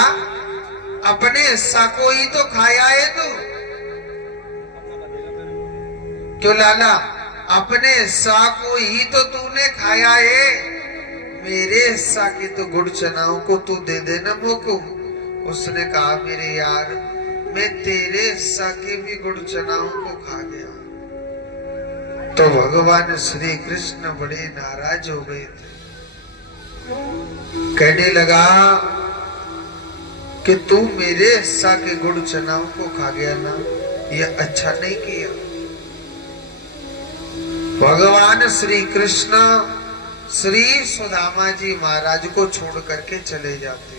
अपने हिस्सा को ही तो खाया है तू। क्यों लाला? अपने हिस्सा को ही तो तूने खाया है। मेरे हिस्सा की तो गुड़ चनाओं को तू दे देना मोको। उसने कहा, मेरे यार, मैं तेरे हिस्सा के भी गुड़ चनाओं को खा गया। तो भगवान श्री कृष्ण बड़े नाराज हो गए थे। कहने लगा कि तू मेरे हिस्सा के गुड़ चनाओं को खा गया ना, ये अच्छा नहीं किया। भगवान श्री कृष्ण श्री सुदामा जी महाराज को छोड़ करके चले जाते।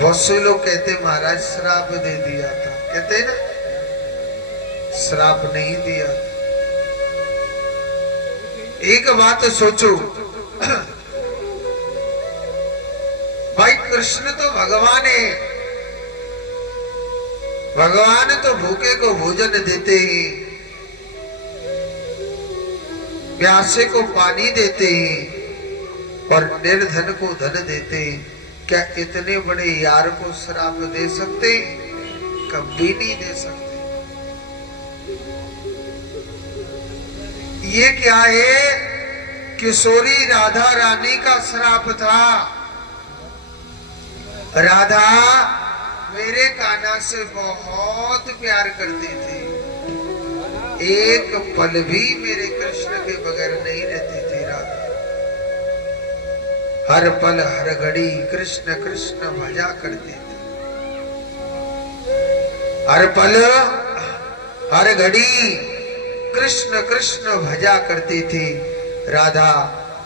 बहुत से लोग कहते महाराज श्राप दे दिया था, कहते ना, श्राप नहीं दिया। एक बात सोचो, भाई कृष्ण तो भगवान है। भगवान तो भूखे को भोजन देते ही, प्यासे को पानी देते ही, और निर्धन को धन देते ही। क्या इतने बड़े यार को श्राप दे सकते? कभी नहीं दे सकते। ये क्या है? किशोरी राधा रानी का श्राप था। राधा मेरे कान्हा से बहुत प्यार करती थी। एक पल भी मेरे कृष्ण के बगैर नहीं रहती थी राधा। हर पल हर घड़ी कृष्ण कृष्ण भजा करती थी। हर पल हर घड़ी कृष्ण कृष्ण भजा करती थी। राधा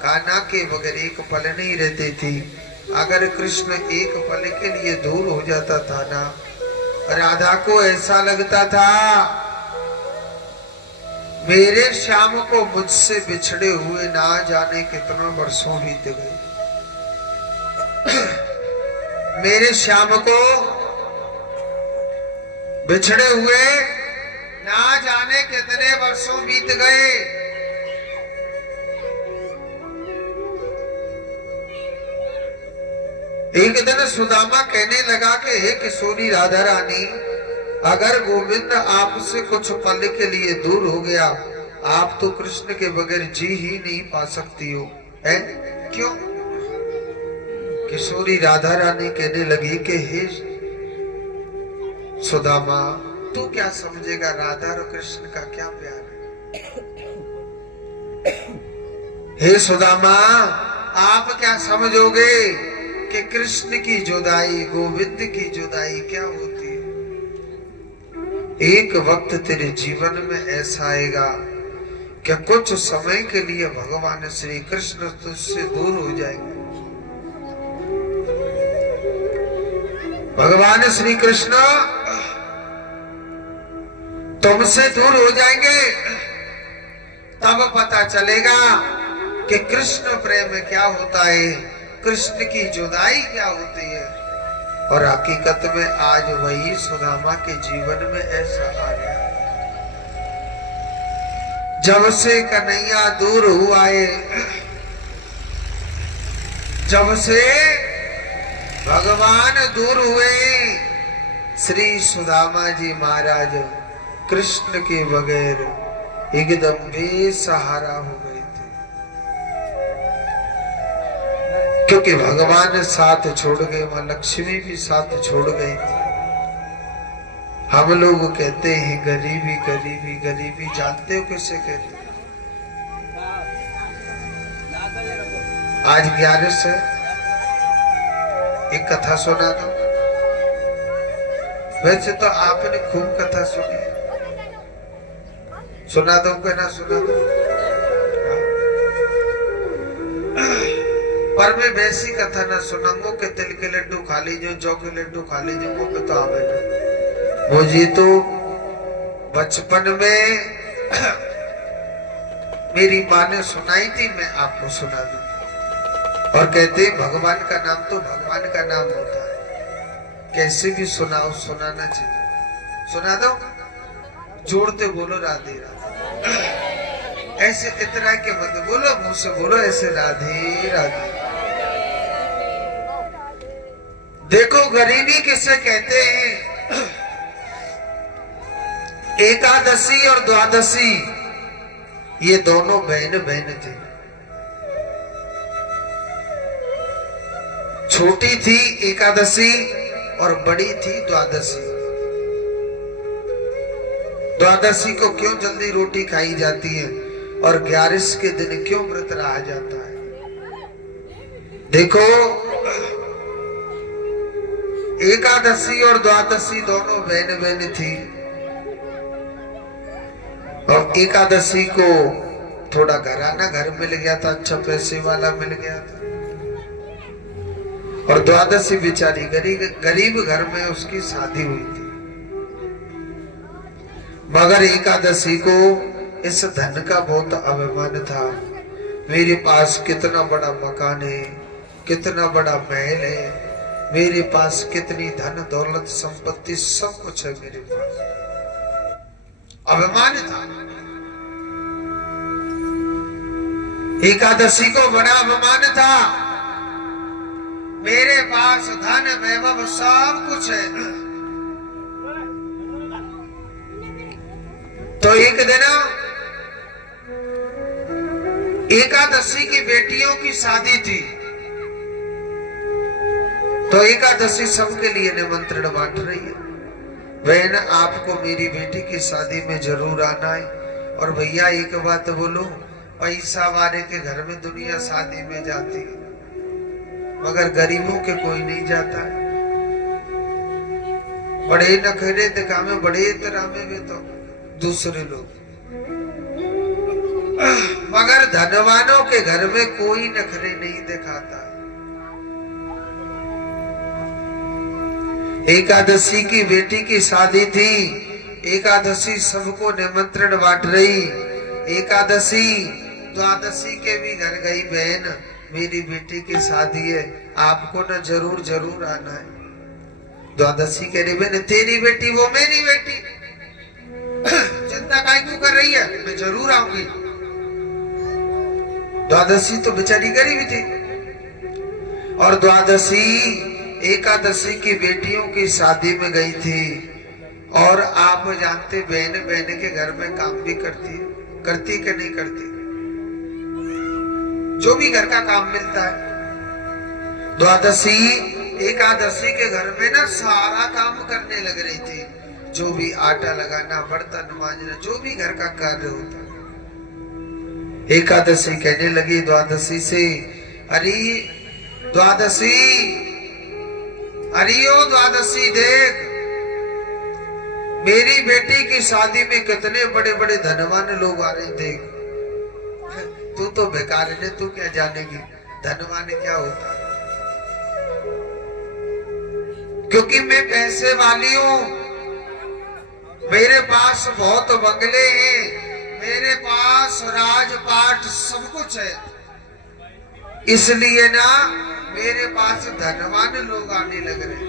कान्हा के बगैर एक पल नहीं रहती थी। अगर कृष्ण एक पल के लिए दूर हो जाता था ना, राधा को ऐसा लगता था मेरे श्याम को मुझसे बिछड़े हुए ना जाने कितने वर्षों बीत गए। मेरे श्याम को बिछड़े हुए ना जाने कितने वर्षों बीत गए। एक दिन सुदामा कहने लगा कि हे किशोरी राधा रानी, अगर गोविंद आपसे कुछ पल के लिए दूर हो गया, आप तो कृष्ण के बगैर जी ही नहीं पा सकती हो, है क्यों? किशोरी राधा रानी कहने लगी कि हे सुदामा, तू क्या समझेगा राधा और कृष्ण का क्या प्यार है? हे सुदामा, आप क्या समझोगे कि कृष्ण की जुदाई, गोविंद की जुदाई क्या होती है? एक वक्त तेरे जीवन में ऐसा आएगा कि कुछ समय के लिए भगवान श्री कृष्ण तुझसे दूर हो जाएंगे। भगवान श्री कृष्ण तुमसे दूर हो जाएंगे, तब पता चलेगा कि कृष्ण प्रेम क्या होता है, कृष्ण की जुदाई क्या होती है। और हकीकत में आज वही सुदामा के जीवन में ऐसा आ गया। जब से कन्हैया दूर हुआ है, जब से भगवान दूर हुए, श्री सुदामा जी महाराज कृष्ण के बगैर एकदम बेसहारा हो गए थे, क्योंकि भगवान साथ छोड़ गए, मां लक्ष्मी भी साथ छोड़ गई थी। हम लोग कहते हैं गरीबी गरीबी गरीबी, जानते हो किसे कहते हैं? आज 11 है, एक कथा सुना दो। वैसे तो आपने खूब कथा सुनी, सुना दो कि ना सुना दो? पर मैं वैसी कथा ना सुनाऊंगा कि तिल के लड्डू खा लीजिए, जौ के लड्डू खा लीजिए, वो मैं तो आवे ना। मुझे तो बचपन में मेरी माँ ने सुनाई थी, मैं आपको सुना दूं। और कहते भगवान का नाम तो भगवान का नाम होता है, कैसे भी सुनाओ, सुनाना चाहिए। सुना दो, जोड़ते बोलो राधे राधे, ऐसे इतना के मत बोलो, मुंह से बोलो ऐसे राधे राधे। देखो गरीबी किसे कहते हैं? एकादशी और द्वादशी ये दोनों बहन बहन थे। छोटी थी एकादशी और बड़ी थी द्वादशी। द्वादशी को क्यों जल्दी रोटी खाई जाती है और 11 के दिन क्यों व्रत रहा जाता है? देखो एकादशी और द्वादशी दोनों बहन बहन थी, और एकादशी को थोड़ा घराना घर मिल गया था, अच्छा पैसे वाला मिल गया था, और द्वादशी बेचारी गरीब घर में उसकी शादी हुई थी। मगर एकादशी को इस धन का बहुत अभिमान था। मेरे पास कितना बड़ा मकान है, कितना बड़ा महल है, मेरे पास कितनी धन दौलत संपत्ति, सब कुछ है मेरे पास। अभिमान था। एकादशी को बड़ा अभिमान था, मेरे पास धन वैभव सब कुछ है। तो एक दिन एकादशी की बेटियों की शादी थी, तो एकादशी सबके लिए निमंत्रण बांट रही है। बहन आपको मेरी बेटी की शादी में जरूर आना है। और भैया एक बात बोलो, पैसा वाले के घर में दुनिया शादी में जाती है, मगर गरीबों के कोई नहीं जाता है। बड़े नखरे दिखावे, बड़े तरह में भी तो दूसरे लोग, मगर धनवानों के घर में कोई नखरे नहीं दिखाता। एकादशी की बेटी की शादी थी, एकादशी सबको निमंत्रण बांट रही। एकादशी द्वादशी के भी घर गई, बहन मेरी बेटी की शादी है, आपको न जरूर जरूर आना है। द्वादशी कह रही बहन तेरी बेटी वो मेरी बेटी, चिंता काहे क्यों कर रही है, मैं जरूर आऊंगी। द्वादशी तो बेचारी गरीब थी, और द्वादशी एकादशी की बेटियों की शादी में गई थी। और आप जानते बहन बहन के घर में काम भी करती है, करती कि नहीं करती, जो भी घर का काम मिलता है। द्वादशी एकादशी के घर में ना सारा काम करने लग रही थी, जो भी आटा लगाना, बर्तन मांजना, जो भी घर का कार्य होता। एकादशी कहने लगी द्वादशी से, अरे द्वादशी, अरे ओ द्वादशी देख, मेरी बेटी की शादी में कितने बड़े बड़े धनवान लोग आ रहे, देख तू तो बेकार है, तू क्या जानेगी धनवान क्या होता है। क्योंकि मैं पैसे वाली हूं, मेरे पास बहुत बंगले हैं, मेरे पास राजपाट सब कुछ है, इसलिए ना मेरे पास धनवान लोग आने लग रहे।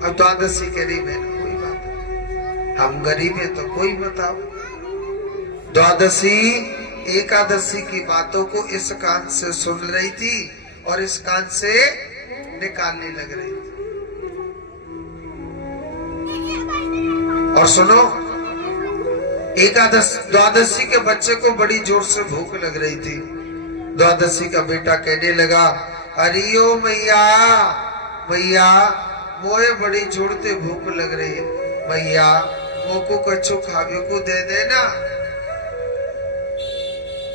अब द्वादशी कह रही बहन कोई बात नहीं, हम गरीब हैं तो कोई बताओ। द्वादशी एकादशी की बातों को इस कान से सुन रही थी और इस कान से निकालने लग रही थी। और सुनो, द्वादशी के बच्चे को बड़ी जोर से भूख लग रही थी। द्वादशी का बेटा कहने लगा, अरियो मैया, मैया मोए बड़ी जोड़ते भूख लग रही है, मैया मोको कच्चो खावे को दे देना।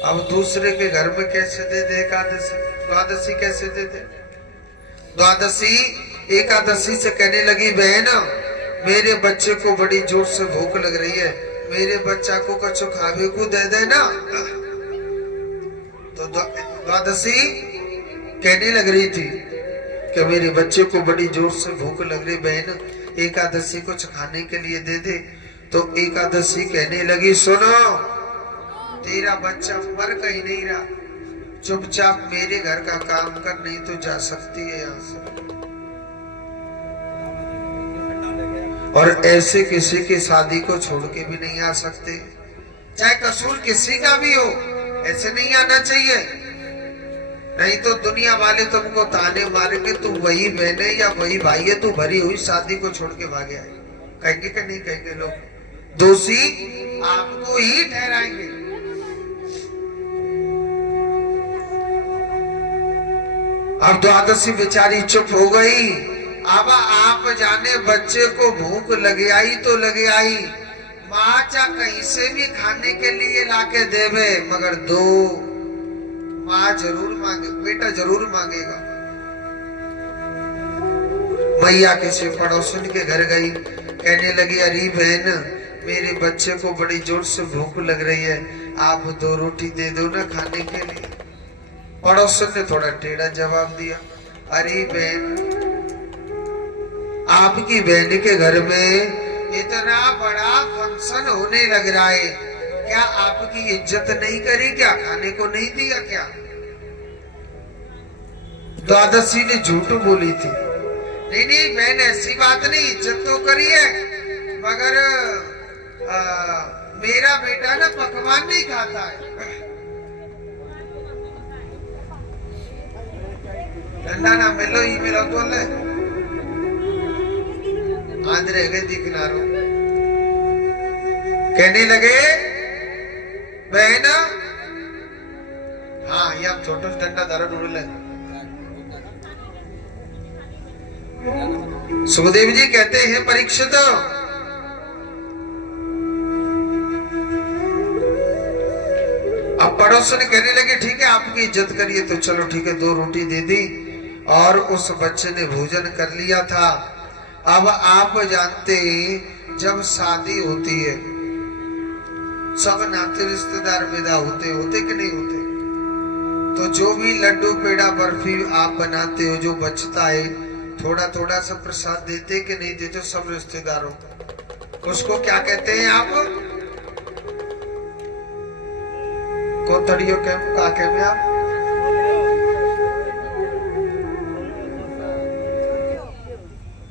अब दूसरे के घर में कैसे दे दे एकादशी, द्वादशी कैसे दे दे। द्वादशी एकादशी से कहने लगी, बहन मेरे बच्चे को बड़ी जोर से भूख लग रही है, मेरे बच्चा को कच्चो खावे को दे देना। तो द्वादशी कहने लग रही थी कि मेरे बच्चे को बड़ी जोर से भूख लग रही, बहन एकादशी कुछ खाने के लिए दे दे। तो एकादशी कहने लगी, सुनो तेरा बच्चा मर कहीं नहीं रहा, चुपचाप मेरे घर का काम कर, नहीं तो जा सकती है यहाँ से। और ऐसे किसी की शादी को छोड़ के भी नहीं आ सकते, चाहे कसूर किसी का भी हो, ऐसे नहीं आना चाहिए, नहीं तो दुनिया वाले तुमको ताने मारेंगे, तू वही बहन है या वही भाई है, तू भरी हुई शादी को छोड़ के भागे आए, कहेंगे कि नहीं कहेंगे लोग, दोषी आपको ही ठहराएंगे। अब द्वादशी बेचारी चुप हो गई। अब आप जाने बच्चे को भूख लगे आई तो लगे आई, माँ चा कहीं से भी खाने के लिए लाके देवे, मगर दो माँ जरूर मांगे, बेटा जरूर मांगेगा। मैया किसी पड़ोसन के घर गई, कहने लगी, अरे बहन मेरे बच्चे को बड़ी जोर से भूख लग रही है, आप 2 रोटी दे दो ना खाने के लिए। पड़ोसन ने थोड़ा टेढ़ा जवाब दिया, अरे बहन आपकी बहन के घर में इतना बड़ा फंक्शन होने लग रहा है, क्या आपकी इज्जत नहीं करी क्या, खाने को नहीं दिया क्या। द्वादशी ने झूठ बोली थी, नहीं नहीं बहन ऐसी बात नहीं, इज्जत तो करी है, मगर मेरा बेटा ना पकवान नहीं खाता है। ठंडा ना मिलो ही मिलो तो ले आंध्रे गए थी किनारों। कहने लगे, बहन हाँ ये आप छोटो ठंडा धरण उड़ ले, सुखदेव जी कहते हैं परीक्षित, अब पड़ोसन कहने लगे ठीक है आपकी इज्जत करिए, तो चलो ठीक है 2 रोटी दे दी और उस बच्चे ने भोजन कर लिया था। अब आप जानते जब शादी होती है सब नाते रिश्तेदार विदा होते कि नहीं होते, तो जो भी लड्डू पेड़ा बर्फी आप बनाते हो जो बचता है थोड़ा थोड़ा सा प्रसाद देते कि नहीं देते सब रिश्तेदारों को, उसको क्या कहते हैं आप? कोतड़ियों के का कहते आप?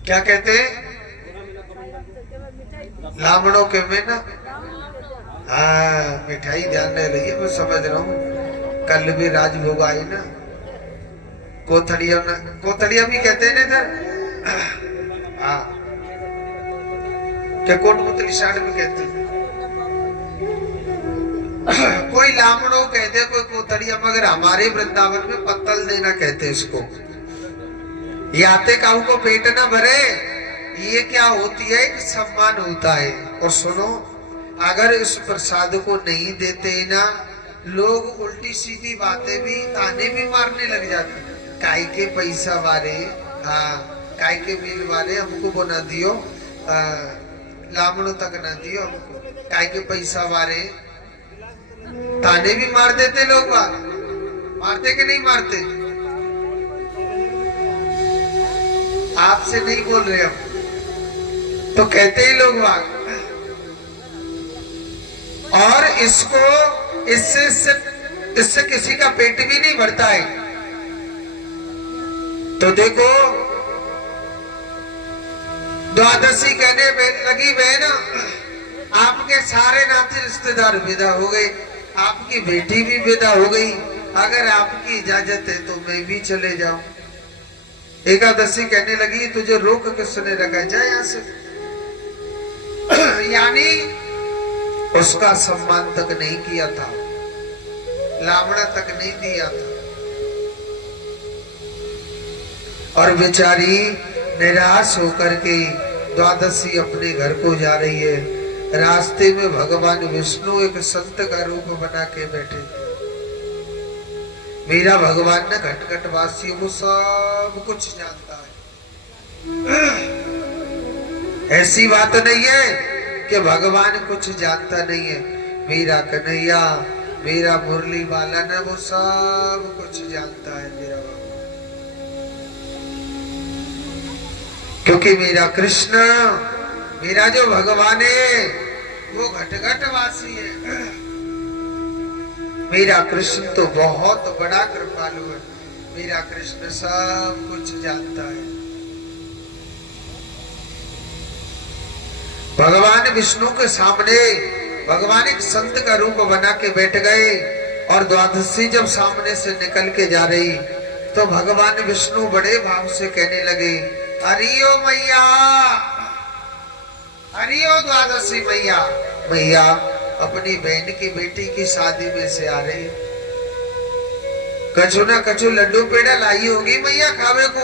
क्या कहते हैं? लामड़ों के में ना, हाँ मिठाई ध्यान नहीं रही है, मैं समझ रहा हूँ। कल भी राजभोग आई ना, कोथड़िया भी कहते हैं ना इधर, हाँ क्या कोटपुतली साड़ भी कहते हैं। कोई लामड़ो कहते, कोई कोथड़िया, मगर हमारे वृंदावन में पत्तल देना कहते हैं इसको। याते काऊ को पेट ना भरे, ये क्या होती है, एक सम्मान होता है। और सुनो, अगर इस प्रसाद को नहीं देते ना, लोग उल्टी सीधी बातें भी ताने भी मारने लग जाते, काय के पैसा वाले, हाँ काय के बिल वाले हमको वो ना दियो, लामड़ो तक ना दियो हमको, काय के पैसा वाले ताने भी मार देते लोग। मारते कि नहीं मारते? आपसे नहीं बोल रहे हम, तो कहते ही लोग बात। और इससे किसी का पेट भी नहीं भरता है। तो देखो द्वादशी कहने लगी बहन, आपके सारे नाते रिश्तेदार विदा हो गए, आपकी बेटी भी विदा हो गई, अगर आपकी इजाजत है तो मैं भी चले जाऊं। एकादशी कहने लगी तुझे रोक किसने रखा, जाए यहां से। यानी उसका सम्मान तक नहीं किया था, लामड़ा तक नहीं दिया था। और बेचारी निराश होकर के द्वादशी अपने घर को जा रही है। रास्ते में भगवान विष्णु एक संत का रूप बना के बैठे थे। मेरा भगवान न घटघट वासी वो सब कुछ जानता है। ऐसी बात नहीं है कि भगवान कुछ जानता नहीं है। मेरा कन्हैया, मेरा मुरली वाला ना, वो सब कुछ जानता है मेरा भगवान। क्योंकि मेरा कृष्ण, मेरा जो भगवान है वो घटघट वासी है। मेरा कृष्ण तो बहुत बड़ा कृपालु है। मेरा कृष्ण सब कुछ जानता है। भगवान विष्णु के सामने भगवान एक संत का रूप बना के बैठ गए। और द्वादशी जब सामने से निकल के जा रही तो भगवान विष्णु बड़े भाव से कहने लगे, हरिओ मैया, हरिओ द्वादशी मैया। मैया अपनी बहन की बेटी की शादी में से आ रही, कछु ना कछु लड्डू पेड़ा लाई होगी मैया खावे को।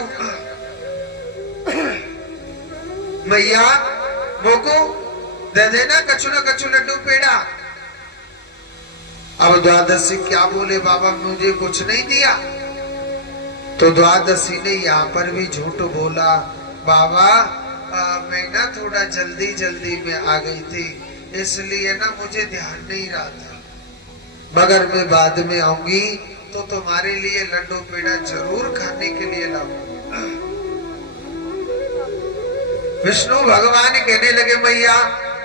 मैया मोको दे देना कछु ना कछु लड्डू पेड़ा। अब द्वादशी क्या बोले, बाबा मुझे कुछ नहीं दिया। तो द्वादशी ने यहाँ पर भी झूठ बोला, बाबा मैं ना थोड़ा जल्दी में आ गई थी, इसलिए ना मुझे ध्यान नहीं रहा था, मगर मैं बाद में आऊंगी तो तुम्हारे लिए लड्डू पेड़ा जरूर खाने के लिए लाऊंगा। विष्णु भगवान कहने लगे, मैया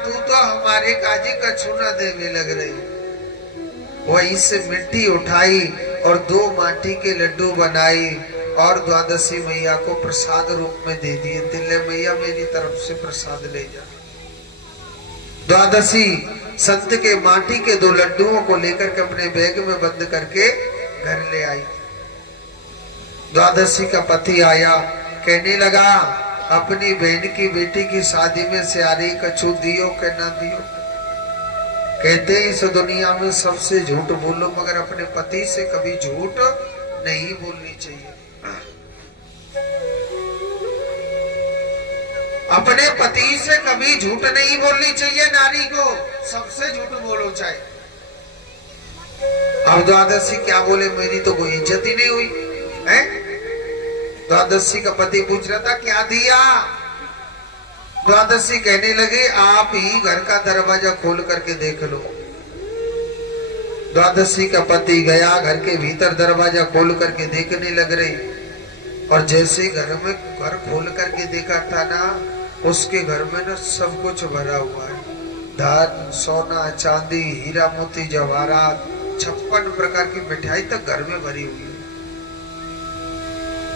तू तो हमारे काजी कछु न देने लग रही। वहीं से मिट्टी उठाई और 2 माटी के लड्डू बनाई और द्वादशी मैया को प्रसाद रूप में दे दिए। तिल्ले मैया मेरी तरफ से प्रसाद ले जा। द्वादशी संत के माटी के 2 लड्डुओं को लेकर के अपने बैग में बंद करके घर ले आई। द्वादशी का पति आया, कहने लगा अपनी बहन की बेटी की शादी में से आ रही, कछु दियो के ना दियो। कहते इस दुनिया में सबसे झूठ बोलो, मगर अपने पति से कभी झूठ नहीं बोलनी चाहिए। अपने पति से कभी झूठ नहीं बोलनी चाहिए नारी को, सबसे झूठ बोलो चाहे। अब द्वादशी क्या बोले, मेरी तो कोई इज्जत ही नहीं हुई है। द्वादशी का पति पूछ रहा था क्या दिया। द्वादशी कहने लगे आप ही घर का दरवाजा खोल करके देख लो। द्वादशी का पति गया, घर के भीतर दरवाजा खोल करके देखने लग रही, और जैसे घर में घर खोल करके देखा था ना, उसके घर में ना सब कुछ भरा हुआ है, धन सोना चांदी हीरा मोती जवाहरात, 56 प्रकार की मिठाई तक घर में भरी हुई है।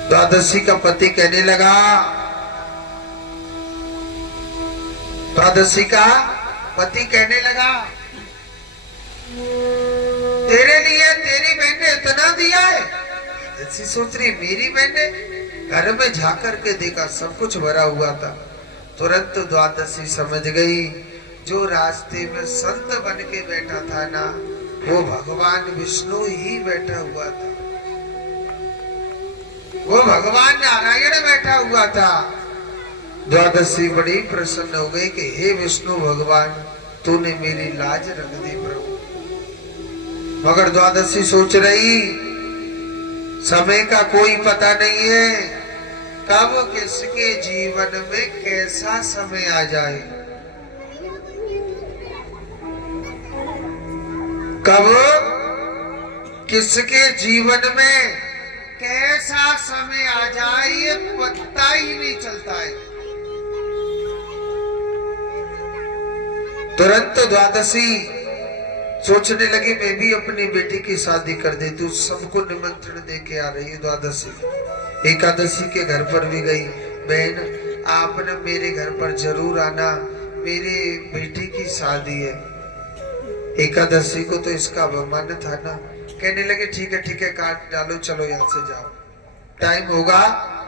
द्वादशी का पति कहने लगा, द्वादशी का पति कहने लगा तेरे लिए तेरी बहन ने इतना दिया है। ऐसी सोच रही मेरी बहन ने, घर में जाकर के देखा सब कुछ भरा हुआ था। तुरंत द्वादशी समझ गई जो रास्ते में संत बन के बैठा था ना, वो भगवान विष्णु ही बैठा हुआ था, वो भगवान नारायण बैठा हुआ था। द्वादशी बड़ी प्रसन्न हो गई कि हे विष्णु भगवान, तूने मेरी लाज रख दी प्रभु। मगर द्वादशी सोच रही समय का कोई पता नहीं है, कब किसके जीवन में कैसा समय आ जाए, कब किसके जीवन में कैसा समय आ जाए ये पता ही नहीं चलता है। तुरंत द्वादशी सोचने लगी मैं भी अपनी बेटी की शादी कर देती हूँ। सबको निमंत्रण दे के आ रही है द्वादशी। एकादशी के घर पर भी गई, बहन आपने मेरे घर पर जरूर आना, मेरी बेटी की शादी है। एकादशी को तो इसका अभिमान था ना, कहने लगे ठीक है काट डालो, चलो यहाँ से जाओ, टाइम होगा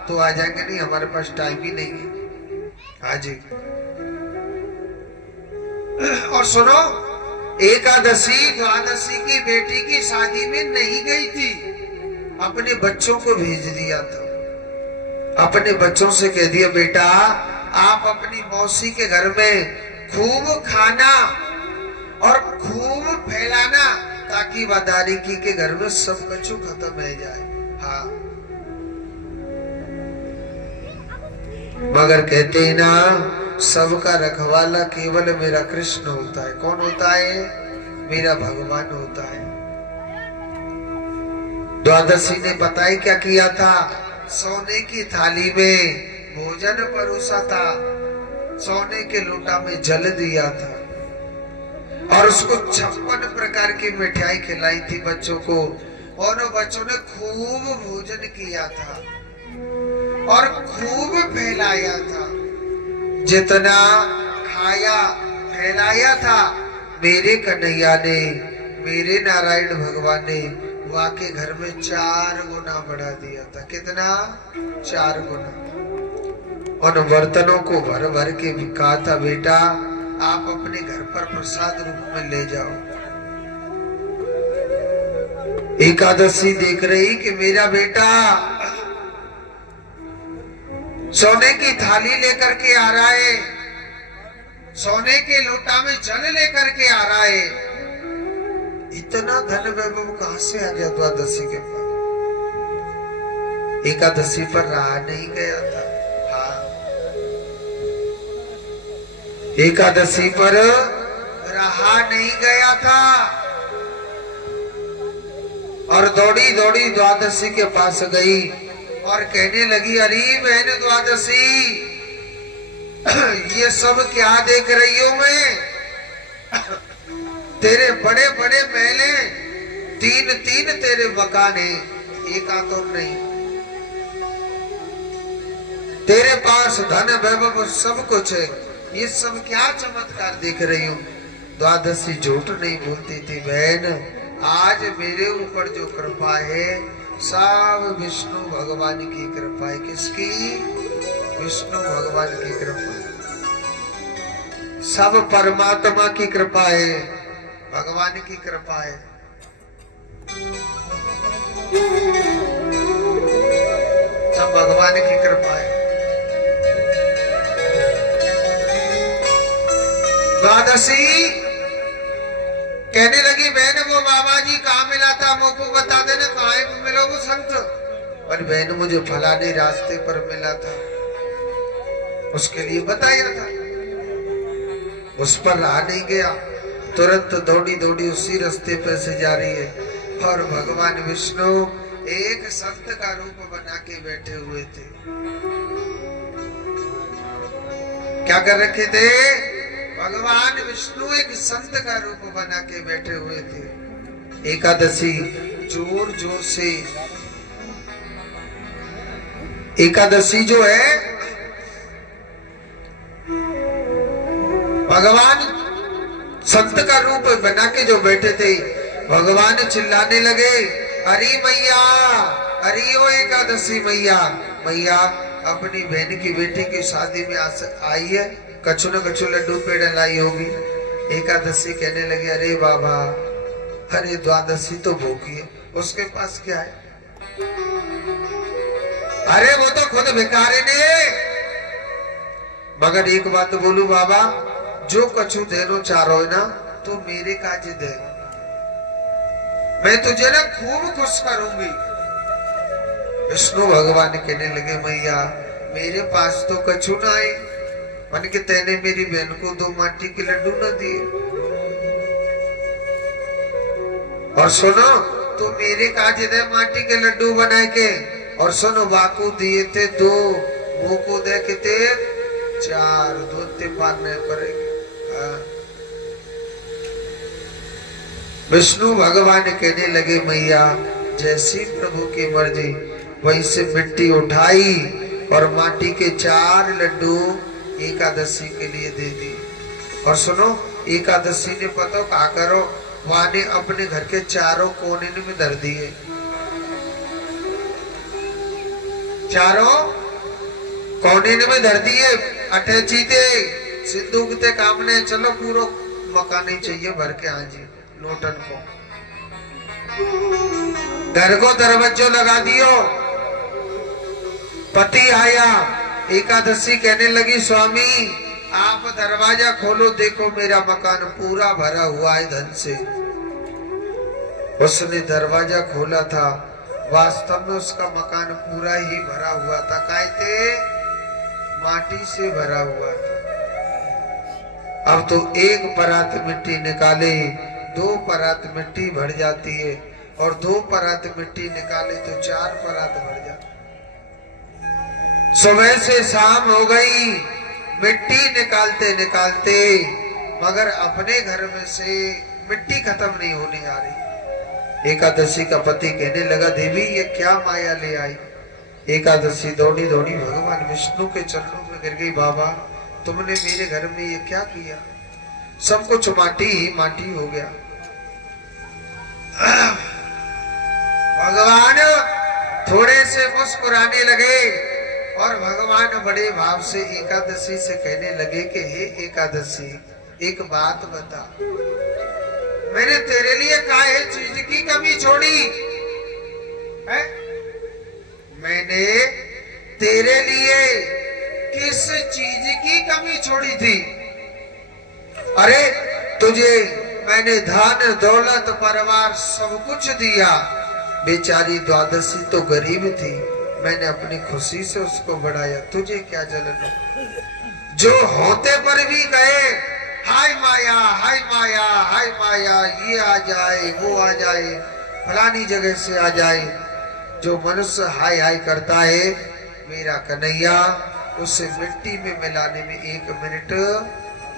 तो आ जाएंगे, नहीं हमारे पास टाइम ही नहीं है आज ही। और सुनो, एकादशी द्वादशी की बेटी की शादी में नहीं गई थी, अपने बच्चों को भेज दिया था। अपने बच्चों से कह दिया बेटा आप अपनी मौसी के घर में खूब खाना और खूब फैलाना, ताकि वदारी की के घर में सब कुछ खत्म हो जाए। हाँ, मगर कहते हैं ना सबका रखवाला केवल मेरा कृष्ण होता है। कौन होता है? मेरा भगवान होता है। द्वादशी ने पता है क्या किया था? सोने की थाली में भोजन परोसा था, सोने के लोटा में जल दिया था, और उसको 56 प्रकार की मिठाई खिलाई थी बच्चों को, और बच्चों ने खूब भोजन किया था और खूब फैलाया था। जितना खाया फैलाया था, मेरे कन्हैया ने, मेरे नारायण भगवान ने वहाँ के घर में 4 गुना बढ़ा दिया था। कितना? 4 गुना। उन बर्तनों को भर भर के भी कहा था बेटा आप अपने घर पर प्रसाद रूप में ले जाओ। एकादशी देख रही कि मेरा बेटा सोने की थाली लेकर के आ रहा है, सोने के लोटा में जल लेकर के आ रहा है। इतना धन वैभव कहां से आ गया द्वादशी के पास? एकादशी पर रहा नहीं गया था। हाँ, एकादशी पर रहा नहीं गया था, और दौड़ी दौड़ी द्वादशी के पास गई और कहने लगी अरे बहन द्वादशी, ये सब क्या देख रही हूं मैं? तेरे बड़े बड़े महले, 3 तेरे मकान है, एक तो नहीं। तेरे पास धन वैभव सब कुछ है, ये सब क्या चमत्कार देख रही हूँ? द्वादशी झूठ नहीं बोलती थी बहन, आज मेरे ऊपर जो कृपा है सब विष्णु भगवान की कृपा है। किसकी? विष्णु भगवान की कृपा है, सब परमात्मा की कृपा है, भगवान की कृपा है। सब भगवान की कृपा है। एकादशी कहने लगी बहन वो बाबा जी कहाँ मिला था मुझको बता देना कहाँ मिला वो संत। और बहन मुझे फलाने रास्ते पर मिला था उसके लिए बताया था। उस पर रहा नहीं गया तुरंत दौड़ी दौड़ी उसी रास्ते पर से जा रही है और भगवान विष्णु एक संत का रूप बना के बैठे हुए थे। क्या कर रखे थे? भगवान विष्णु एक संत का रूप बना के बैठे हुए थे। एकादशी जोर जोर से एकादशी जो है भगवान संत का रूप बना के जो बैठे थे भगवान चिल्लाने लगे अरे मैया अरे ओ एकादशी मैया मैया अपनी बहन की बेटी की शादी में आई है कछु न कछु लड्डू पेड़ा लाई होगी। एकादशी कहने लगे अरे बाबा अरे द्वादशी तो भूखी है उसके पास क्या है? अरे वो तो खुद भिखारी ने। मगर एक बात बोलू बाबा जो कछु देनो चारो ना तो मेरे काज दे मैं तुझे ना खूब खुश करूंगी। विष्णु भगवान कहने लगे मैया मेरे पास तो कछु ना है मन के तेने मेरी बहन को 2 माटी के लड्डू न दिए और सुनो तो मेरे काज दे माटी के लड्डू बनाए के और सुनो बाकू दिए थे 2 मुंह को दे के थे 4 2 3 बार नहीं पड़ेगी। विष्णु भगवान कहने लगे मैया जैसी प्रभु की मर्जी वहीं से मिट्टी उठाई और माटी के 4 लड्डू एकादशी के लिए दे दी। और सुनो एकादशी ने पता क्या करो वहां ने अपने घर के चारों कोने में धर दिए। चारों कोने में धर दिए अटैची थे सिंदूक ते काम ने चलो पूरा मकान ही चाहिए भर के आजी लोटन को घर को दरवाजो लगा दियो। पति आया एकादशी कहने लगी स्वामी आप दरवाजा खोलो देखो मेरा मकान पूरा भरा हुआ है धन से। उसने दरवाजा खोला था वास्तव में उसका मकान पूरा ही भरा हुआ था कहते माटी से भरा हुआ था। अब तो 1 परात मिट्टी निकाले 2 परात मिट्टी भर जाती है और 2 परात मिट्टी निकाले तो 4 परात भर जाती। सुबह से शाम हो गई मिट्टी निकालते निकालते मगर अपने घर में से मिट्टी खत्म नहीं होने आ रही। एकादशी का पति कहने लगा देवी ये क्या माया ले आई? एकादशी दौड़ी दौड़ी भगवान विष्णु के चरणों में गिर गई बाबा तुमने मेरे घर में ये क्या किया? सब कुछ माटी ही माटी हो गया। भगवान थोड़े से मुस्कुराने लगे और भगवान बड़े भाव से एकादशी से कहने लगे कि हे एकादशी एक बात बता मैंने तेरे लिए काहे चीज की कमी छोड़ी है? मैंने तेरे लिए किस चीज की कमी छोड़ी थी? अरे तुझे मैंने धन दौलत परिवार सब कुछ दिया। बेचारी द्वादशी तो गरीब थी मैंने अपनी खुशी से उसको बढ़ाया तुझे क्या जलन? जो होते पर भी कहे हाय माया हाय माया हाय माया ये आ जाए वो आ जाए फलानी जगह से आ जाए। जो मनुष्य हाय हाय करता है मेरा कन्हैया उसे मिट्टी में मिलाने में 1 मिनट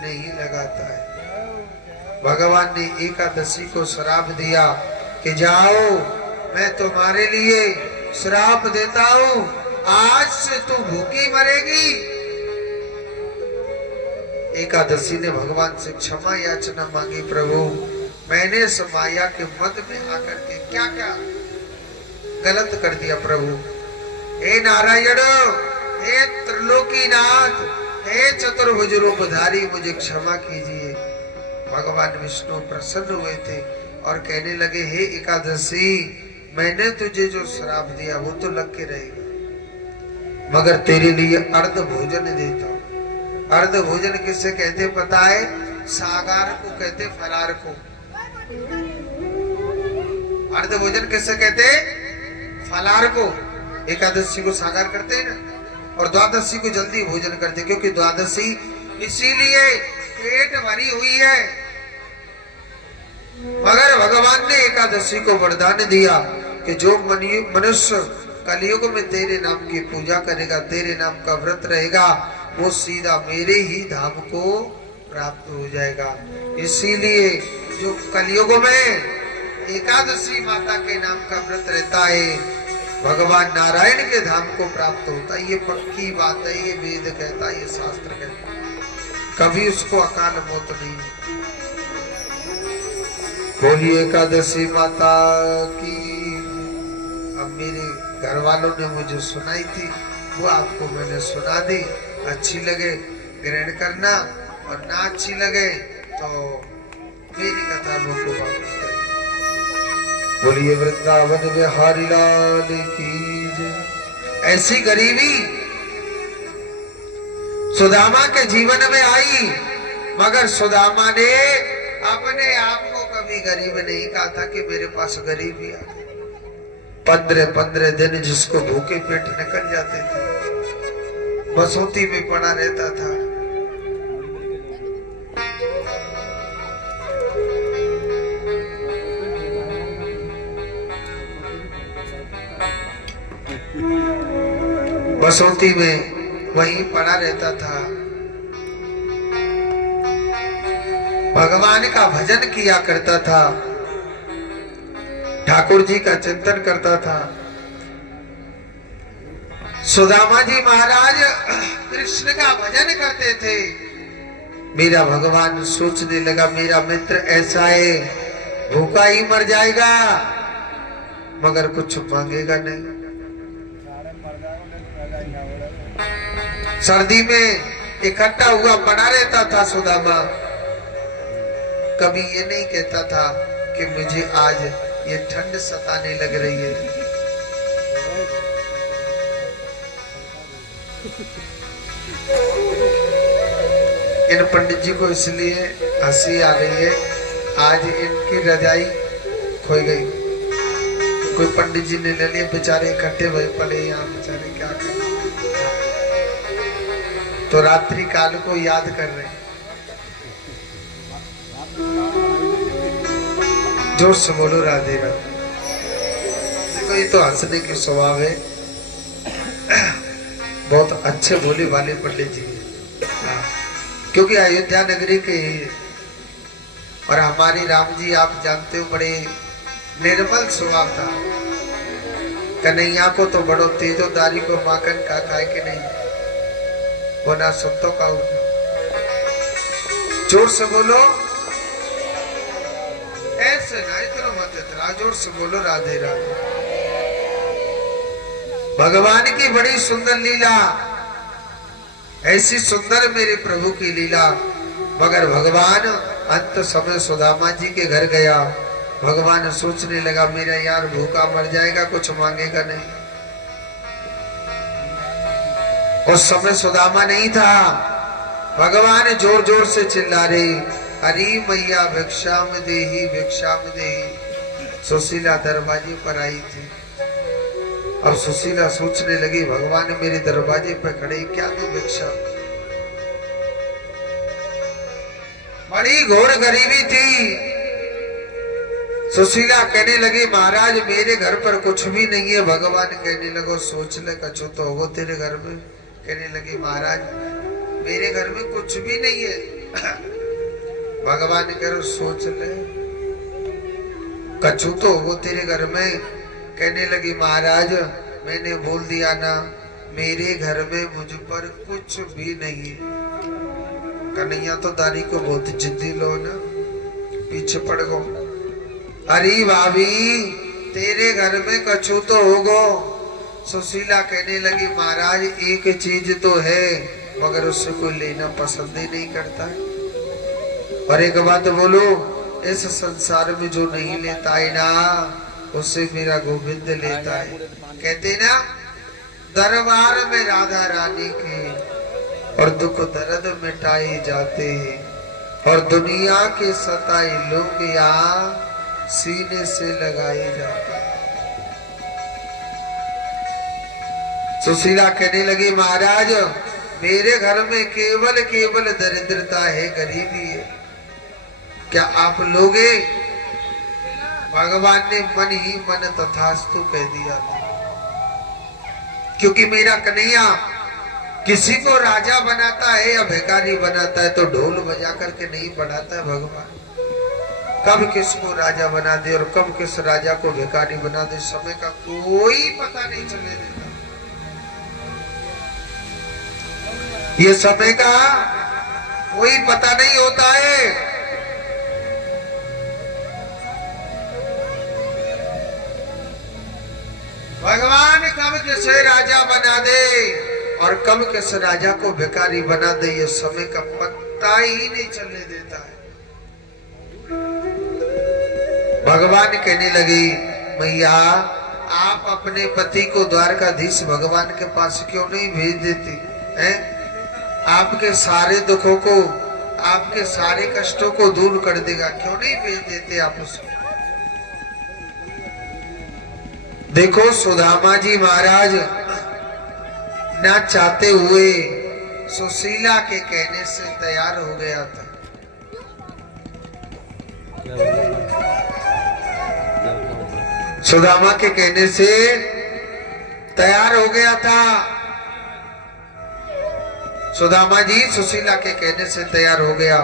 नहीं लगाता है। भगवान ने एकादशी को श्राप दिया कि जाओ मैं तुम्हारे लिए श्राप देता हूं आज से तू भूखी मरेगी। एकादशी ने भगवान से क्षमा याचना मांगी प्रभु मैंने इस माया के मद में आकर के क्या क्या गलत कर दिया प्रभु। हे नारायण हे त्रिलोकीनाथ हे चतुर्भुज रूपधारी मुझे क्षमा कीजिए। भगवान विष्णु प्रसन्न हुए थे और कहने लगे हे एकादशी मैंने तुझे जो श्राप दिया वो तो लग के रहेगा मगर तेरे लिए अर्ध भोजन देता हूं। अर्ध भोजन किससे कहते पता है? सागार को कहते फलार को। अर्ध भोजन किससे कहते? फलार को। एकादशी को सागार करते हैं ना, और द्वादशी को जल्दी भोजन करते, क्योंकि द्वादशी इसीलिए पेट भरी हुई है। मगर भगवान ने एकादशी को वरदान दिया कि जो मनुष्य कलयुग में तेरे नाम की पूजा करेगा, तेरे नाम का व्रत रहेगा, वो सीधा मेरे ही धाम को प्राप्त हो जाएगा। इसीलिए जो कलयुग में एकादशी माता के नाम का व्रत रहता है, भगवान नारायण के धाम को प्राप्त होता है। ये पक्की बात है, ये वेद कहता है, ये शास्त्र कहता है, कभी उसको अकाल मौत नहीं। बोलिए एकादशी माता की। अब मेरे घर वालों ने मुझे सुनाई थी, वो आपको मैंने सुना दी। अच्छी लगे ग्रहण करना, और ना अच्छी लगे तो मेरी कथा मुझको वापस करें। बोलिए वृंदावन बिहारी लाल की जय। ऐसी गरीबी सुदामा के जीवन में आई, मगर सुदामा ने अपने आप को कभी गरीब नहीं कहा था कि मेरे पास गरीबी आ गई। 15 दिन जिसको भूखे पेट निकल जाते थे, बसोती में पड़ा रहता था। बसोती में वहीं पड़ा रहता था, भगवान का भजन किया करता था, ठाकुर जी का चिंतन करता था। सुदामा जी महाराज कृष्ण का भजन करते थे। मेरा भगवान सोचने लगा, मेरा मित्र ऐसा है, भूखा ही मर जाएगा मगर कुछ मांगेगा नहीं। सर्दी में इकट्ठा हुआ पड़ा रहता था सुदामा, कभी ये नहीं कहता था कि मुझे आज ये ठंड सताने लग रही है। इन पंडित जी को इसलिए हंसी आ रही है, आज इनकी रजाई खोई गई। कोई पंडित जी ने ले लिए, बेचारे इकट्ठे हुए पड़े यहाँ, बेचारे क्या करें। तो रात्रि काल को याद कर रहे हैं। जोर से बोलो राधे राधे। देखो ये तो हंसने की स्वभाव है, बहुत अच्छे भोले वाले पंडित जी हैं, क्योंकि अयोध्या नगरी के और हमारी राम जी आप जानते हो बड़े निर्मल स्वभाव था। कन्हैया को तो बड़ो तेजोदारी को माखन का खाए के नहीं, वो ना संतों का उठा। जोर से बोलो, ऐसे ना इतना मत इतना, जोर से बोलो राधे राधे। भगवान की बड़ी सुंदर लीला, ऐसी सुंदर मेरे प्रभु की लीला। मगर भगवान अंत समय सुदामा जी के घर गया, भगवान सोचने लगा मेरा यार भूखा मर जाएगा, कुछ मांगेगा नहीं। उस समय सुदामा नहीं था, भगवान जोर जोर से चिल्ला रहे, अरे मैया भिक्षाम देही भिक्षाम देही। सुशीला दरवाजे पर आई थी। अब सुशीला सोचने लगी, भगवान मेरे दरवाजे पर खड़े, क्या दो भिक्षा। बड़ी घोर गरीबी थी। सुशीला कहने लगी, महाराज मेरे घर पर कुछ भी नहीं है। भगवान कहने लगो, सोच ले कछु तो होगो तेरे घर में। कहने लगी, महाराज मेरे घर में कुछ भी नहीं है। भगवान करो सोच ले कछु तो होगो तेरे घर में। कहने लगी, महाराज मैंने बोल दिया ना, मेरे घर में मुझ पर कुछ भी नहीं है। कन्हैया तो दारी को बहुत जिद्दी लो ना, पीछे पड़ गो। अरे भाभी तेरे घर में कछु तो होगो। सुशीला कहने लगी, महाराज एक चीज तो है, मगर उससे कोई लेना पसंद ही नहीं करता है। और एक बात बोलो, इस संसार में जो नहीं लेता है ना, उससे मेरा गोविंद लेता है। कहते ना, दरबार में राधा रानी के और दुख दर्द मिटाए जाते हैं, और दुनिया के सताए लोग यहाँ सीने से लगाए जाते। सुशीला कहने लगी महाराज मेरे घर में केवल केवल दरिद्रता है, गरीबी है, क्या आप लोगे? भगवान ने मन ही मन तथास्तु कह दिया था, क्योंकि मेरा कन्हैया किसी को राजा बनाता है या भिखारी बनाता है तो ढोल बजा करके नहीं बनाता है। भगवान कब किसको राजा बना दे और कब किस राजा को भिखारी बना दे, समय का कोई पता नहीं चलने देता। ये समय का कोई पता नहीं होता है। भगवान कब किसे राजा बना दे और कब किस राजा को भिखारी बना दे, ये समय का पता ही नहीं चलने देता है। भगवान कहने लगी मैया आप अपने पति को द्वारकाधीश भगवान के पास क्यों नहीं भेज देती हैं? आपके सारे दुखों को, आपके सारे कष्टों को दूर कर देगा, क्यों नहीं भेज देते आप उसको? देखो सुदामा जी महाराज ना चाहते हुए सुशीला के कहने से तैयार हो गया था। सुदामा के कहने से तैयार हो गया था। सुदामा जी सुशीला के कहने से तैयार हो गया।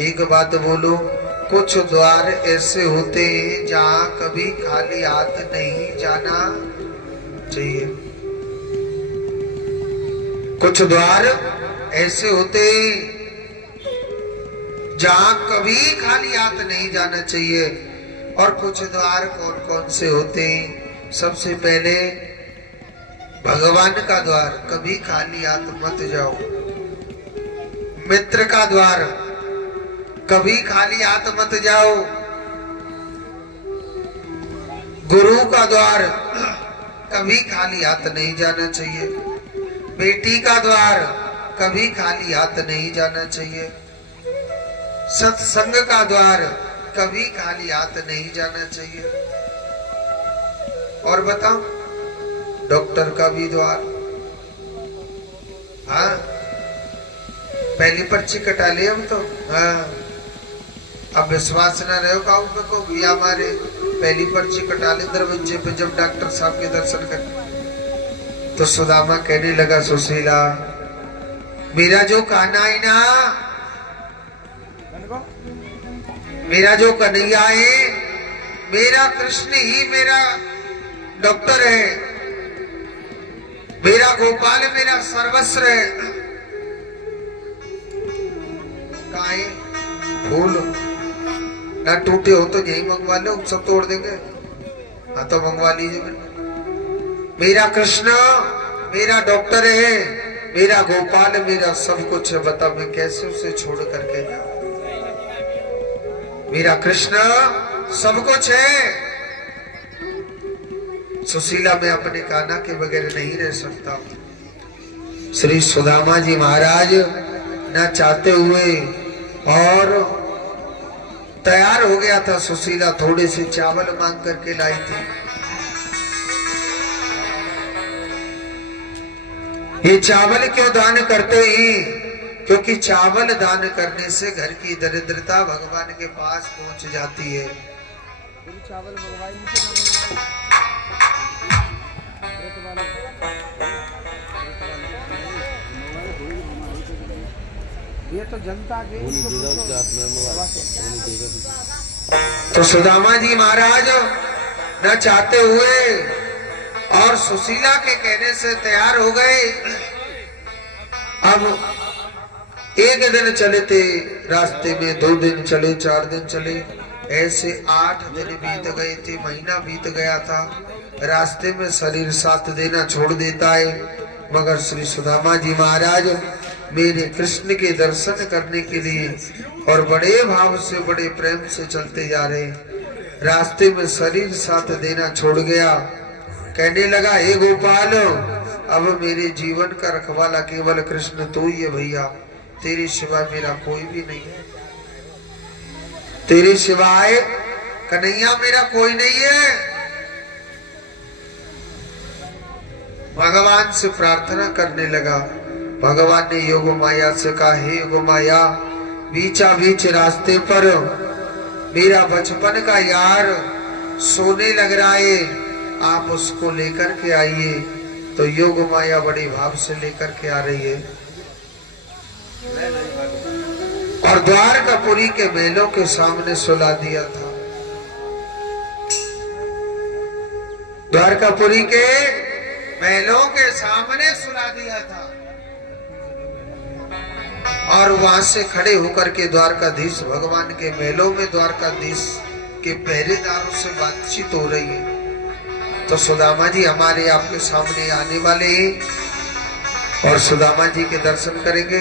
एक बात बोलो, कुछ द्वार ऐसे होते हैं जहां कभी खाली हाथ नहीं जाना चाहिए। कुछ द्वार ऐसे होते हैं जहां कभी खाली हाथ नहीं जाना चाहिए। और कुछ द्वार कौन कौन से होते हैं? सबसे पहले भगवान का द्वार, कभी खाली हाथ मत जाओ। मित्र का द्वार, कभी खाली हाथ मत जाओ। गुरु का द्वार, कभी खाली हाथ नहीं जाना चाहिए। बेटी का द्वार, कभी खाली हाथ नहीं जाना चाहिए। सत्संग का द्वार, कभी खाली हाथ नहीं जाना चाहिए। और बताओ, डॉक्टर का भी द्वार, हाँ पहली पर्ची कटा ली हम तो, हाँ अब विश्वास न रहे को भैया हमारे पहली पर्ची कटा ले दरवाजे पे जब डॉक्टर साहब के दर्शन कर। तो सुदामा कहने लगा सुशीला मेरा जो कान्हा है ना, मेरा जो कन्हैया है, मेरा कृष्ण ही मेरा डॉक्टर है, मेरा गोपाल मेरा सर्वस्व है। काहे फूल ना टूटे हो तो यही मंगवा लो, सब तोड़ देंगे। हाँ तो मंगवा लीजिए। मेरा कृष्ण मेरा डॉक्टर है, मेरा गोपाल मेरा सब कुछ है, बता मैं कैसे उसे छोड़ करके जाऊं? मेरा कृष्ण सब कुछ है। सुशीला मैं अपने कान्हा के बगैर नहीं रह सकता। श्री सुदामा जी महाराज न चाहते हुए और तैयार हो गया था। सुशीला थोड़े से चावल मांग करके लाई थी। ये चावल क्यों दान करते हैं? क्योंकि चावल दान करने से घर की दरिद्रता भगवान के पास पहुंच जाती है। चावल ये तो जनता के तो सुदामा जी महाराज न चाहते हुए और सुशीला के कहने से तैयार हो गए। अब एक दिन चले थे रास्ते में, 2 दिन चले, 4 दिन चले, ऐसे 8 दिन बीत गए थे, महीना बीत गया था। रास्ते में शरीर साथ देना छोड़ देता है, मगर श्री सुदामा जी महाराज मेरे कृष्ण के दर्शन करने के लिए और बड़े भाव से बड़े प्रेम से चलते जा रहे। रास्ते में शरीर साथ देना छोड़ गया। कहने लगा हे गोपाल, अब मेरे जीवन का रखवाला केवल कृष्ण तू ही है भैया, तेरे सिवा मेरा कोई भी नहीं है। तेरे सिवाय कन्हैया मेरा कोई नहीं है। भगवान से प्रार्थना करने लगा। भगवान ने योग माया से कहा, हे योग माया, बीचा बीच रास्ते पर मेरा बचपन का यार सोने लग रहा है, आप उसको लेकर के आइए। तो योग माया बड़ी भाव से लेकर के आ रही है और द्वारकापुरी के महलों के सामने सुला दिया था। द्वारकापुरी के महलों के सामने सुला दिया था और वहां से खड़े होकर के द्वारकाधीश भगवान के महलों में द्वारकाधीश के पहरेदारों से बातचीत हो रही है। तो सुदामा जी हमारे आपके सामने आने वाले हैं और सुदामा जी के दर्शन करेंगे।